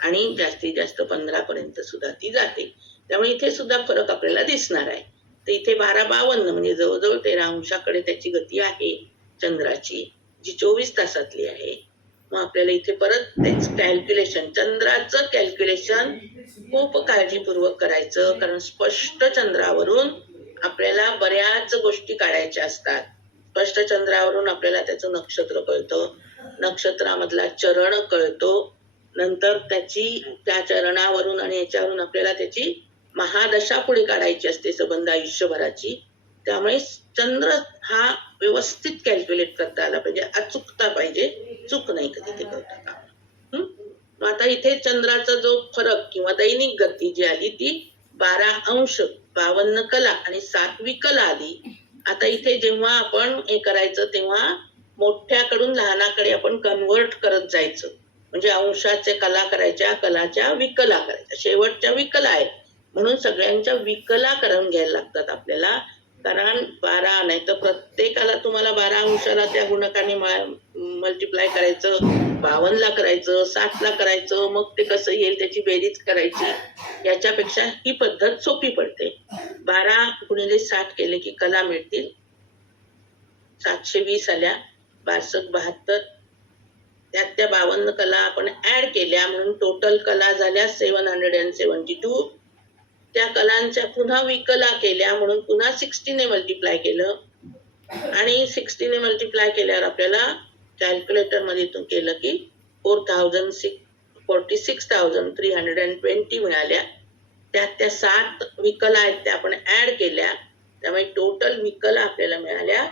आणि जास्तीत जास्त 15 पर्यंत सुद्धा ती जाते. त्यामुळे इथे सुद्धा फरक आपल्याला दिसणार आहे. तर इथे 12-52 म्हणजे जवळजवळ 13 अंशाकडे त्याची गती आहे चंद्राची, जी 24 तासातली आहे. मग आपल्याला इथे परत तेच कॅल्क्युलेशन, चंद्राचं कॅल्क्युलेशन खूप काळजीपूर्वक करायचं, कारण स्पष्ट चंद्रावरून आपल्याला बऱ्याच गोष्टी काढायच्या असतात. स्पष्ट चंद्रावरून आपल्याला त्याचं नक्षत्र कळतं, नक्षत्रामधला चरण कळतो, नंतर त्या चरणावरून आणि याच्यावरून आपल्याला त्याची महादशा पुढे काढायची असते संबंध आयुष्यभराची. त्यामुळे चंद्र हा व्यवस्थित कॅल्क्युलेट करता आला पाहिजे, अचूकता पाहिजे, चूक नाही कधी ते करता कामा. मग आता इथे चंद्राचा जो फरक किंवा दैनिक गती जी आली ती 12 अंश 52 कला आणि 7वी कला आली. आता इथे जेव्हा आपण हे करायचं तेव्हा मोठ्याकडून लहानाकडे आपण कन्वर्ट करत जायचं. म्हणजे अंशाच्या कला करायच्या, कलाच्या विकला करायच्या, शेवटच्या विकला आहेत म्हणून सगळ्यांच्या विकला करून घ्यायला लागतात आपल्याला. कारण 12 नाही तर प्रत्येकाला तुम्हाला 12 अंशाला त्या गुणकाने मल्टिप्लाय करायचं, 52ला करायचं, 7ला करायचं, मग ते कसं येईल त्याची बेरीज करायची. याच्यापेक्षा ही पद्धत सोपी पडते. 12 गुणिले 60 केले की कला मिळतील 720 आल्या, 62-72. त्यात त्या 52 कला आपण ऍड केल्या म्हणून टोटल कला झाल्या 772. त्या कलांच्या पुन्हा विकला केल्या म्हणून पुन्हा 60 ने मल्टिप्लाय केलं आणि 60 ने मल्टिप्लाय केल्यावर आपल्याला कॅल्क्युलेटर मध्ये केलं की 46,320 मिळाल्या. त्यात त्या 7 विकला आहेत त्या आपण ऍड केल्या, त्यामुळे टोटल विकला आपल्याला मिळाल्या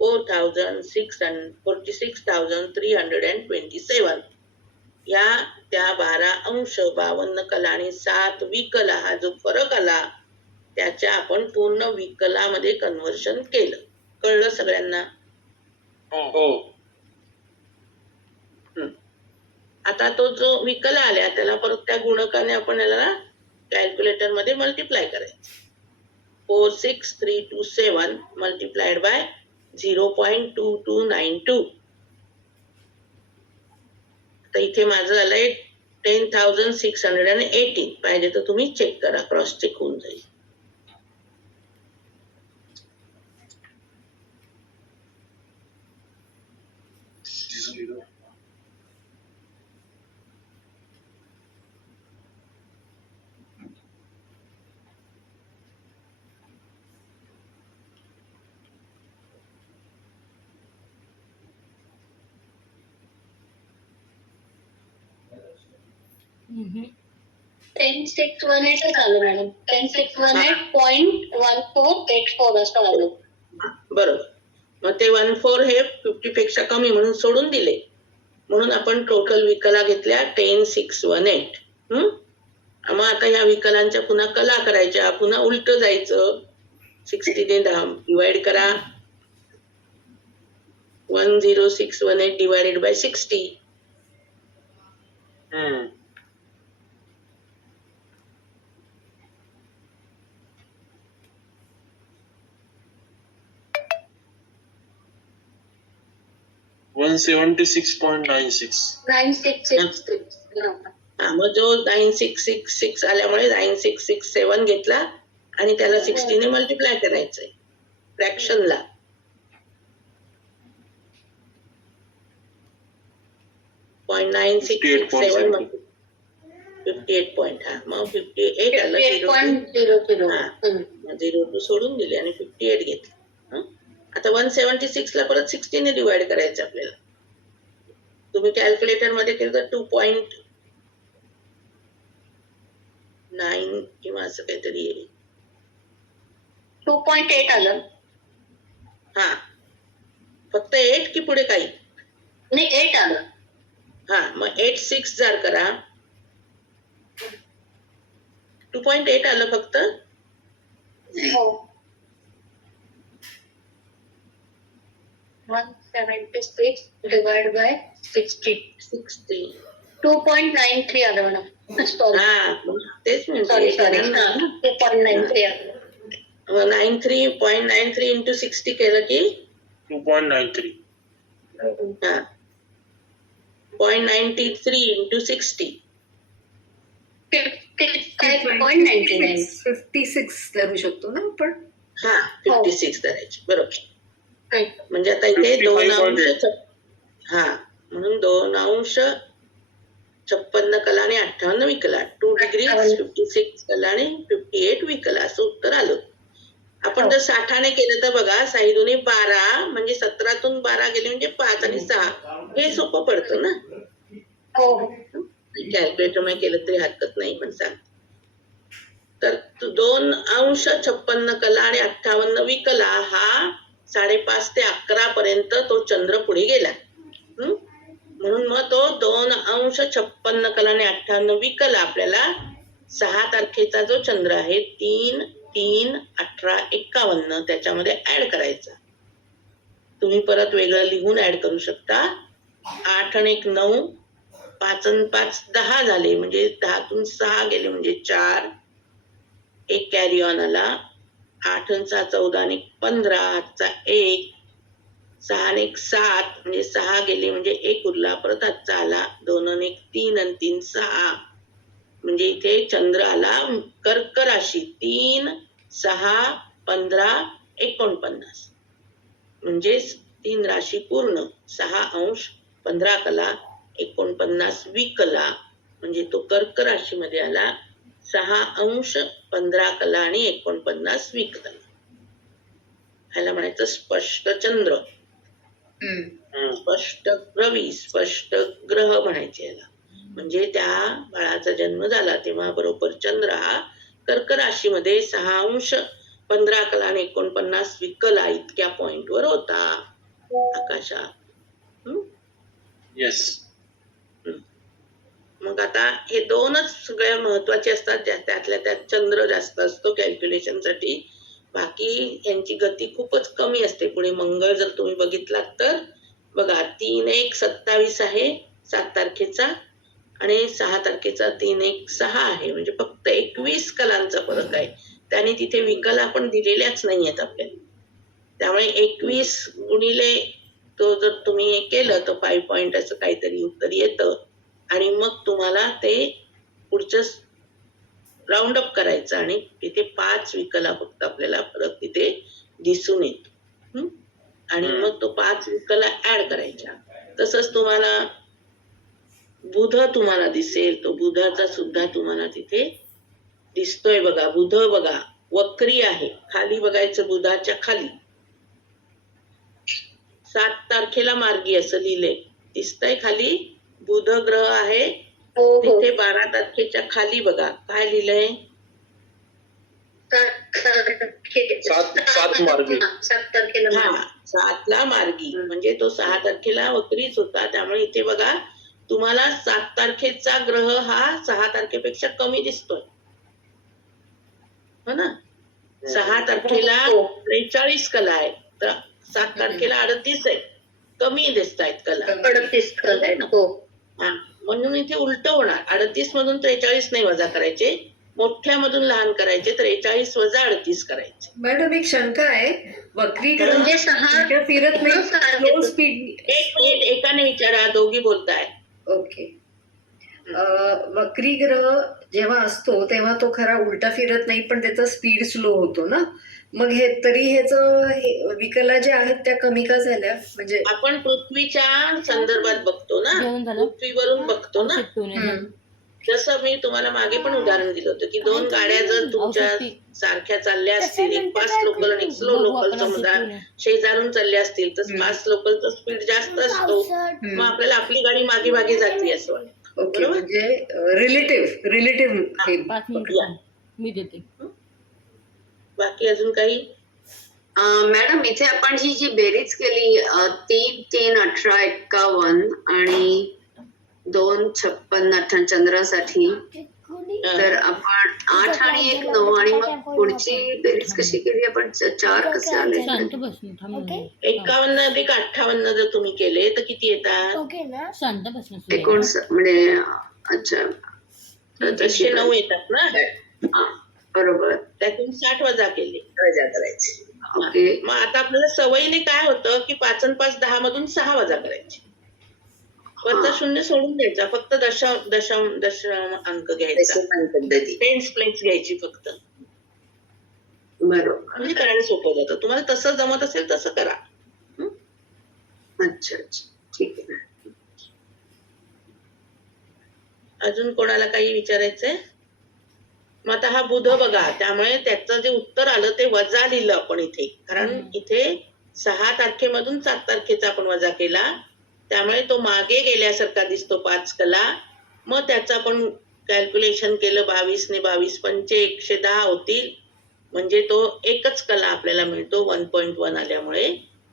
46,327. या त्या 12 अंश 52 कला आणि 7 विकला हा जो फरक आला त्याच्या आपण पूर्ण विकलामध्ये कन्व्हर्शन केलं. कळलं सगळ्यांना? हो. आता तो जो विकला आल्या त्याला परत त्या गुणकाने आपण याला कॅल्क्युलेटर मध्ये मल्टिप्लाय करायचं. 46327 मल्टिप्लाइड बाय 0.2292. तर इथे माझं झालंय 10,618. पाहिजे तर तुम्ही चेक करा, क्रॉस चेक होऊन जाईल. हम्म. 10,618 आलं मॅडम. 10,618.1484 असं आलं. बरोबर. मग ते 14 हे 50 पेक्षा कमी म्हणून सोडून दिले, म्हणून आपण टोटल विकला घेतल्या 10,618. मग आता ह्या विकलांच्या पुन्हा कला करायच्या, पुन्हा उलट जायचं 60 ने 10 डिवाइड करा. 10618 डिवाइडेड बाय 60. हम्म. 176.96. 9666. हा, मग जो 9666 आल्यामुळे 9667 घेतला आणि त्याला 60 ने मल्टिप्लाय करायचंय फ्रॅक्शनला. .9667 58 पॉईंट. हा, मग 58 आलं. 58.00. हा. 02 सोडून दिले आणि 58 घेतले. हं? आता 176 ला परत 60 ने डिवाइड करायचं आपल्याला. तुम्ही कॅल्क्युलेटर मध्ये केलं तर 2.9 किंवा असं काहीतरी येईल. 2.8 आलं. हा, फक्त 8 की पुढे काही. नाही 8 आलं. हा, मग 86 जर करा. 2.8 आलं फक्त. हो. 176 डिवाइड बाय 60. 2.93 आलं मॅडम. सॉरी हा, मग तेच सॉरी म्हणते. सॉरी. 2.93 आलं. 93.93 इंटू 60 केलं की 2.93. हा 0.93 इंटू 60. 55.99. 56 धरू शकतो ना आपण. हा 56 धरायची. बरोबर. Right. म्हणजे आता इथे 2 अंश 55.8. हा, म्हणून 2 अंश 56 कला आणि 58 विकला. 2 डिग्री 56 कला आणि 58 विकला असं उत्तर आलं. आपण जर 60 ने केलं तर बघा 6 दुने 12 म्हणजे 17तून 12 गेले म्हणजे 5 आणि 6. हे सोपं पडतं ना. हो. कॅल्क्युलेटर मध्ये केलं तरी हरकत नाही, पण सांग. तर 2 अंश 56 कला आणि 58 विकला हा 5:30 ते 11 पर्यंत तो चंद्र पुढे गेला. म्हणून मग तो 2 अंश 56 कला आणि 58 विकला आपल्याला 6 तारखेचा जो चंद्र आहे 3, 3, 18, 51 त्याच्यामध्ये ऍड करायचा. तुम्ही परत वेगळं लिहून ऍड करू शकता. 8 आणि 1 9, 5 आणि 5 10 झाले म्हणजे 10तून 6 गेले म्हणजे 4. एक कॅरी ऑन आला. 8 आणि 6 14 आणि 15 हातचा 1. 6 आणि 1 7 म्हणजे 6 गेले म्हणजे 1 उरला. परत हातचा आला. 2 आणि 1 3 आणि 3 6 म्हणजे इथे चंद्र आला कर्क राशी 3, 6, 15, 49 म्हणजे 3 राशी पूर्ण. 6 अंश 15 कला 49 विकला म्हणजे तो कर्क राशीमध्ये आला. 6 अंश 15 कला आणि 49 विकला. ह्याला म्हणायचं स्पष्ट चंद्र, स्पष्ट रवी, स्पष्ट ग्रह म्हणायचे याला. म्हणजे त्या बाळाचा जन्म झाला तेव्हा बरोबर चंद्र हा कर्क राशीमध्ये 6 अंश 15 कला आणि 49 विकला इतक्या पॉइंटवर होता आकाशात. येस. मग आता हे 2च सगळ्या महत्वाचे असतात. त्यातल्या त्यात चंद्र जास्त असतो कॅल्क्युलेशन साठी. बाकी यांची गती खूपच कमी असते. पुढे मंगळ जर तुम्ही बघितलात तर बघा 3 1 27 आहे 7 तारखेचा आणि 6 तारखेचा 3 1 6 आहे म्हणजे फक्त 21 कलांचा फरक आहे. त्याने तिथे विकला पण दिलेल्याच नाहीयेत आपल्याला. त्यामुळे 21 गुणिले तो जर तुम्ही हे केलं तर 5 पॉइंट असं काहीतरी उत्तर येतं आणि मग तुम्हाला ते पुढचं राऊंड अप करायचं आणि तिथे 5 विकला फक्त आपल्याला फरक तिथे दिसून येतो. आणि मग तो 5 विकला ऍड करायचा. तसंच तुम्हाला बुध तुम्हाला दिसेल. तो बुधाचा सुद्धा तुम्हाला तिथे दिसतोय बघा. बुध बघा वक्री आहे. खाली बघायचं बुधाच्या खाली 7 तारखेला मार्गी असं लिहिलंय. दिसतंय खाली बुध ग्रह आहे. तिथे 12 तारखेच्या खाली बघा काय लिहिलंय. 7 मार्गी. 7 तारखेला. हा 7 ला मार्गी म्हणजे तो 6 तारखेला वक्रीच होता. त्यामुळे इथे बघा तुम्हाला 7 तारखेचा ग्रह हा 6 तारखेपेक्षा कमी दिसतोय हो ना. 6 तारखेला 43 कला आहे, तर 7 तारखेला 38 आहे. कमी दिसत आहेत कला. 38 कल आहे. हो. हा, म्हणून इथे उलट होणार. 38 मधून 43 नाही वजा करायचे, मोठ्यामधून लहान करायचे, 43 वजा 38 करायचे. मॅडम एक शंका आहे, वक्री ग्रह म्हणजे 6 उलट्या फिरत नाही, स्लो स्पीड. एक मिनिट, एकाने विचारा, दोघी बोलताय. ओके. वक्री ग्रह जेव्हा असतो तेव्हा तो खरा उलटा फिरत नाही, पण त्याचा स्पीड स्लो होतो ना. मग हे तरी विकला ज्या आहेत त्या कमी का झाल्या? म्हणजे आपण पृथ्वीच्या संदर्भात बघतो ना, जेवण झालं? पृथ्वीवरून बघतो ना. चित्तून आहे. जसं मी तुम्हाला मागे पण उदाहरण दिलं होतं की 2 गाड्या जर तुमच्या सारख्या चालल्या असतील, एक फास्ट लोकल आणि एक स्लो लोकल, समजा शेजारून चालल्या असतील तर फास्ट लोकलचा स्पीड जास्त असतो, मग आपल्याला आपली गाडी मागे मागे जाते असं वाटतं. ओके, म्हणजे रिलेटिव्ह 5 मिनिटं मी देते. बाकी अजून काही? मॅडम इथे आपण ही जी बेरीज केली 3, 3, 18, 51 आणि 2, 56, 58 चंद्रासाठी, तर आपण 8 आणि 1, 9 आणि मग पुढची बेरीज कशी केली आपण? 4 कसे आले? शांत बस ना, थांब ना. 51 अधिक 58 जर तुम्ही केले तर किती येतात? शांत बस ना. 19 म्हणजे अच्छा, तर 109 येतात ना. हा, बरोबर. त्यातून 60 वजा केले. वजा करायची. ओके. मग आता आपल्याला सवयीने काय होतं की 5 आणि 5 10 मधून 6 वजा करायचे. वरचा शून्य सोडून द्यायचा, फक्त दशम अंक घ्यायचा, पद्धती. टेन्स प्लेस घ्यायची फक्त, बरोबर. म्हणजे करायला सोपं जातं. तुम्हाला तसं जमत असेल तसं करा. अच्छा अच्छा, ठीक आहे. अजून कोणाला काही विचारायचंय? मग आता हा बुध बघा, त्यामुळे त्याचं जे उत्तर आलं ते वजा लिहिलं आपण इथे, कारण इथे 6 तारखेमधून 7 तारखेचा आपण वजा केला, त्यामुळे तो मागे गेल्यासारखा दिसतो 5 कला. मग त्याचं आपण कॅल्क्युलेशन केलं, 22 ने 22 पंचे 110 होतील, म्हणजे तो एकच कला आपल्याला मिळतो 1.1 आल्यामुळे.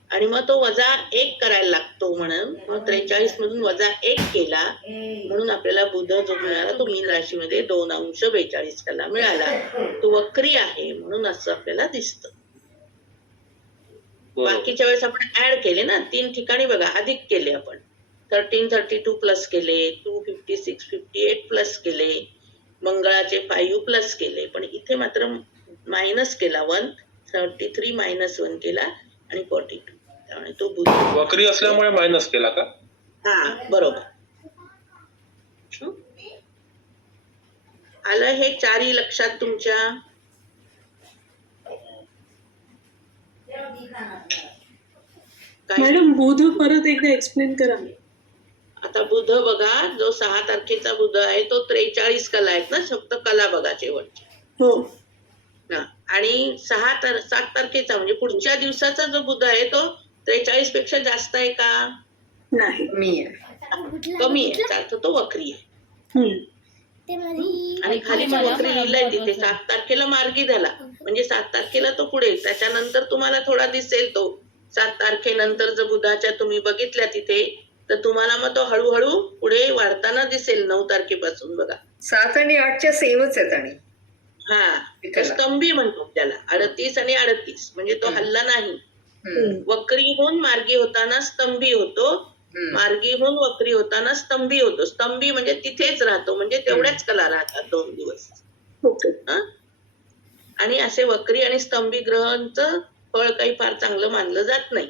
आणि मग तो वजा 1 करायला लागतो, म्हणून मग 43 मधून वजा 1 केला, म्हणून आपल्याला बुध जो मिळाला तो मीन राशीमध्ये 2°42 कला मिळाला. तो वक्री आहे म्हणून असं आपल्याला दिसतं. बाकीच्या वेळेस आपण ऍड केले ना, 3 ठिकाणी बघा अधिक केले आपण, 13, 32 प्लस केले, 2, 56, 58 प्लस केले, मंगळाचे 5 प्लस केले, पण इथे मात्र मायनस केला 1, 33 -1 केला आणि 42. त्यामुळे तो बुध वक्री असल्यामुळे मायनस केला का? हा, बरोबर. आलं हे 4ही लक्षात तुमच्या? मॅडम बुध परत एकदा एक्सप्लेन करा. आता बुध बघा, जो 6 तारखेचा बुध आहे तो 43 कला आहेत ना, फक्त कला बघा शेवटची. हो. आणि 7 तारखेचा म्हणजे पुढच्या दिवसाचा जो बुध आहे तो 43 पेक्षा जास्त आहे का? नाही. कमी आहे, याचा अर्थ तो वक्री आहे. आणि खाली पण वक्री लिहिलंय तिथे. 7 तारखेला मार्गी झाला म्हणजे 7 तारखेला तो पुढे, त्याच्यानंतर तुम्हाला थोडा दिसेल तो 7 तारखेनंतर जर बुधाच्या तुम्ही बघितल्या तिथे, तर तुम्हाला मग तो हळूहळू पुढे वाढताना दिसेल 9 तारखेपासून बघा. 7 आणि 8 सेमच आहेत. आणि हा, स्तंभी म्हणतो त्याला, 38 आणि 38 म्हणजे तो हल्ला नाही. वक्रीहून मार्गी होताना स्तंभी होतो, मार्गीहून वक्री होताना स्तंभी होतो. स्तंभी म्हणजे तिथेच राहतो, म्हणजे तेवढ्याच कला राहतात 2 दिवस. आणि असे वक्री आणि स्तंभी ग्रहांचं फळ काही फार चांगलं मानलं जात नाही.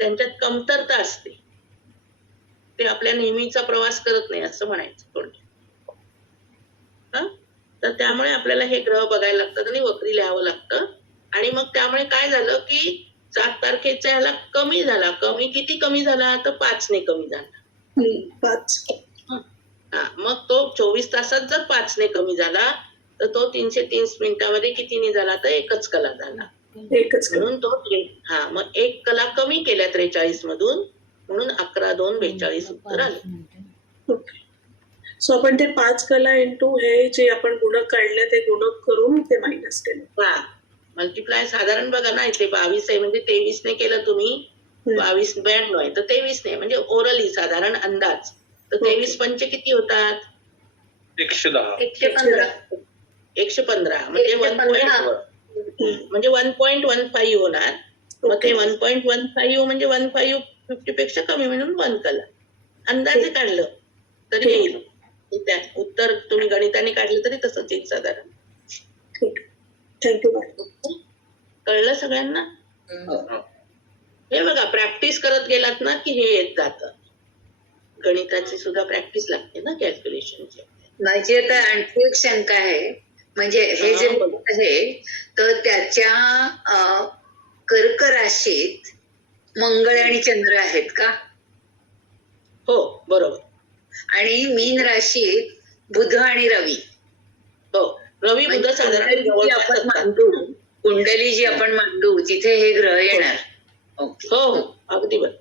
त्यांच्यात कमतरता असते, ते आपल्या नेहमीचा प्रवास करत नाही असं म्हणायचं थोडक्यात. तर त्यामुळे आपल्याला हे ग्रह बघायला लागतात आणि वक्री लिहावं लागतं. आणि मग त्यामुळे काय झालं की 7 तारखेच्या ह्याला कमी झाला. कमी किती कमी झाला? तर 5 ने कमी झाला. 5. मग तो 24 तासात जर 5 ने कमी झाला तर तो 330 मिनिटांमध्ये कितीने झाला? तर 1च कला झाला. म्हणून तो मग 1 कला कमी केल्या 43 मधून, म्हणून 11, 2, 42 उत्तर आले. सो आपण ते 5 कला इंटू हे जे आपण गुणक काढले ते गुणक करून ते मायनस केलं. मल्टिप्लाय साधारण बघा ना, इथे 22 आहे म्हणजे 23 ने केलं तुम्ही, 22 92 आहे तर 23 ने, म्हणजे ओरली साधारण अंदाज. तर 23 पंचे किती होतात? 110. 115. 115 म्हणजे 115. म्हणजे 1.15 होणार. मग ते 1.15 म्हणजे 150 पेक्षा कमी म्हणून 1 कला. अंदाजे काढलं तरी येईल. त्या उत्तर तुम्ही गणिताने काढलं तरी तसंच येईल साधारण. ठीक. Thank you madam. कळलं सगळ्यांना? हे बघा, प्रॅक्टिस करत गेलात ना की हे येत जातं. गणिताची सुद्धा प्रॅक्टिस लागते ना कॅल्क्युलेशनची. माझी आता आणखी एक शंका आहे, म्हणजे हे जे बोलत आहे तर त्याच्या कर्क राशीत मंगळ आणि चंद्र आहेत का? हो बरोबर. आणि मीन राशीत बुध आणि रवी. हो, रवी बुध साधारण कुंडली आपण मांडू, कुंडली जी आपण मांडू तिथे हे ग्रह येणार. ओके. हो हो, अगदी बरं.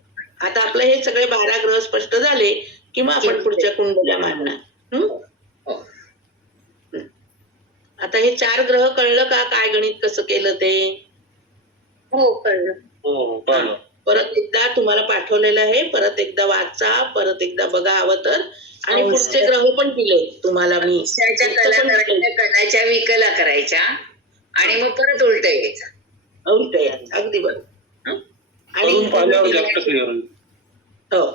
आता आपलं हे सगळे 12 ग्रह स्पष्ट झाले की मग आपण पुढच्या कुंडल्या मांडणार. आता हे 4 ग्रह कळलं का, काय गणित कसं केलं ते? हो कळलं. हो कळलं. परत एकदा तुम्हाला पाठवलेलं आहे, परत एकदा वाचा, परत एकदा बघा हवं तर. आणि पुढचे ग्रह पण दिले तुम्हाला मी. त्याच्या कला करायच्या, कलाच्या विकला करायच्या आणि मग परत उलट यायचं. उलट यायचं, अगदी बरं. करून पाहिल्यावर जास्त क्लिअर होईल. हो,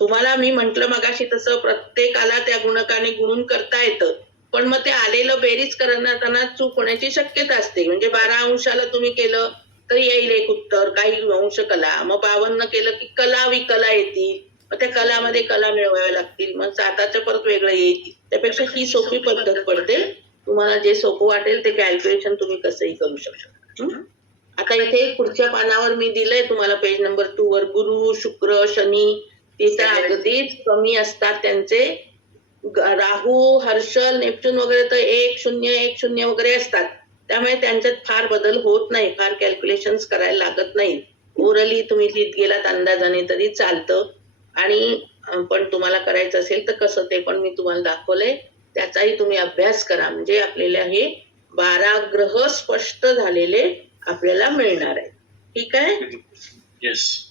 तुम्हाला मी म्हंटल मगाशी तसं प्रत्येकाला त्या गुणकाने गुणून करता येतं. पण मग ते आलेलं बेरीज करताना चूक होण्याची शक्यता असते. म्हणजे 12 अंशाला तुम्ही केलं तर येईल एक उत्तर, काही अंश कला. मग 52 केलं की कला विकला येतील. मग त्या कलामध्ये कला मिळवाव्या लागतील. मग 7चं परत वेगळं येईल. त्यापेक्षा ही सोपी पद्धत पडते. तुम्हाला जे सोपं वाटेल ते कॅल्क्युलेशन तुम्ही कसंही करू शकता. आता इथे पुढच्या पानावर मी दिलंय तुम्हाला पेज नंबर 2 वर गुरु, शुक्र, शनी तिथे अगदीच कमी असतात त्यांचे. राहू, हर्षल, नेपच्यून वगैरे तर 1-0-1-0 वगैरे असतात. त्यामुळे त्यांच्यात फार बदल होत नाही, फार कॅल्क्युलेशन करायला लागत नाही. ओरली तुम्ही लिहित गेलात अंदाजाने तरी चालतं. आणि पण तुम्हाला करायचं असेल तर कसं ते पण मी तुम्हाला दाखवलंय. त्याचाही तुम्ही अभ्यास करा. म्हणजे आपल्याला हे 12 ग्रह स्पष्ट झालेले आपल्याला मिळणार आहे. ठीक आहे? येस.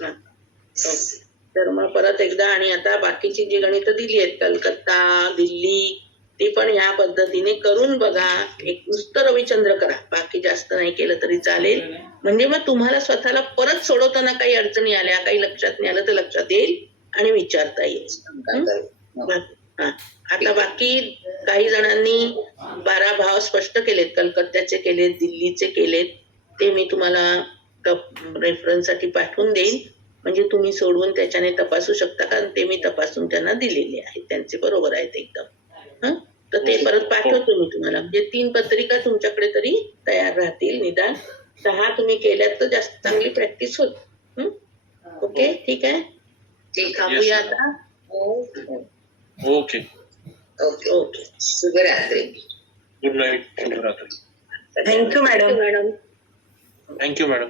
तर मग परत एकदा. आणि आता बाकीची जी गणितं दिली आहेत, कलकत्ता, दिल्ली, ती पण ह्या पद्धतीने करून बघा. एक नुसतं रविचंद्र करा, बाकी जास्त नाही केलं तरी चालेल. म्हणजे मग तुम्हाला स्वतःला परत सोडवताना काही अडचणी आल्या, काही लक्षात नाही आलं तर लक्षात येईल आणि विचारता येईल. आता बाकी काही जणांनी 12 भाव स्पष्ट केलेत, कलकत्त्याचे केलेत, दिल्लीचे केलेत. ते मी तुम्हाला रेफरन्ससाठी पाठवून देईन. म्हणजे तुम्ही सोडवून त्याच्याने तपासू शकता, कारण ते मी तपासून त्यांना दिलेले आहेत. त्यांचे बरोबर आहेत एकदम. तर ते परत पाठवतो मी तुम्हाला. म्हणजे 3 पत्रिका तुमच्याकडे तरी तयार राहतील. निदान 6 तुम्ही केल्यात तर जास्त चांगली प्रॅक्टिस होईल. ओके, ठीक आहे. ठीक. थांबूया आता. ओके. Okay okay. शुभरात्री. Good night. शुभरात्री. Thank you madam. Madam thank you madam.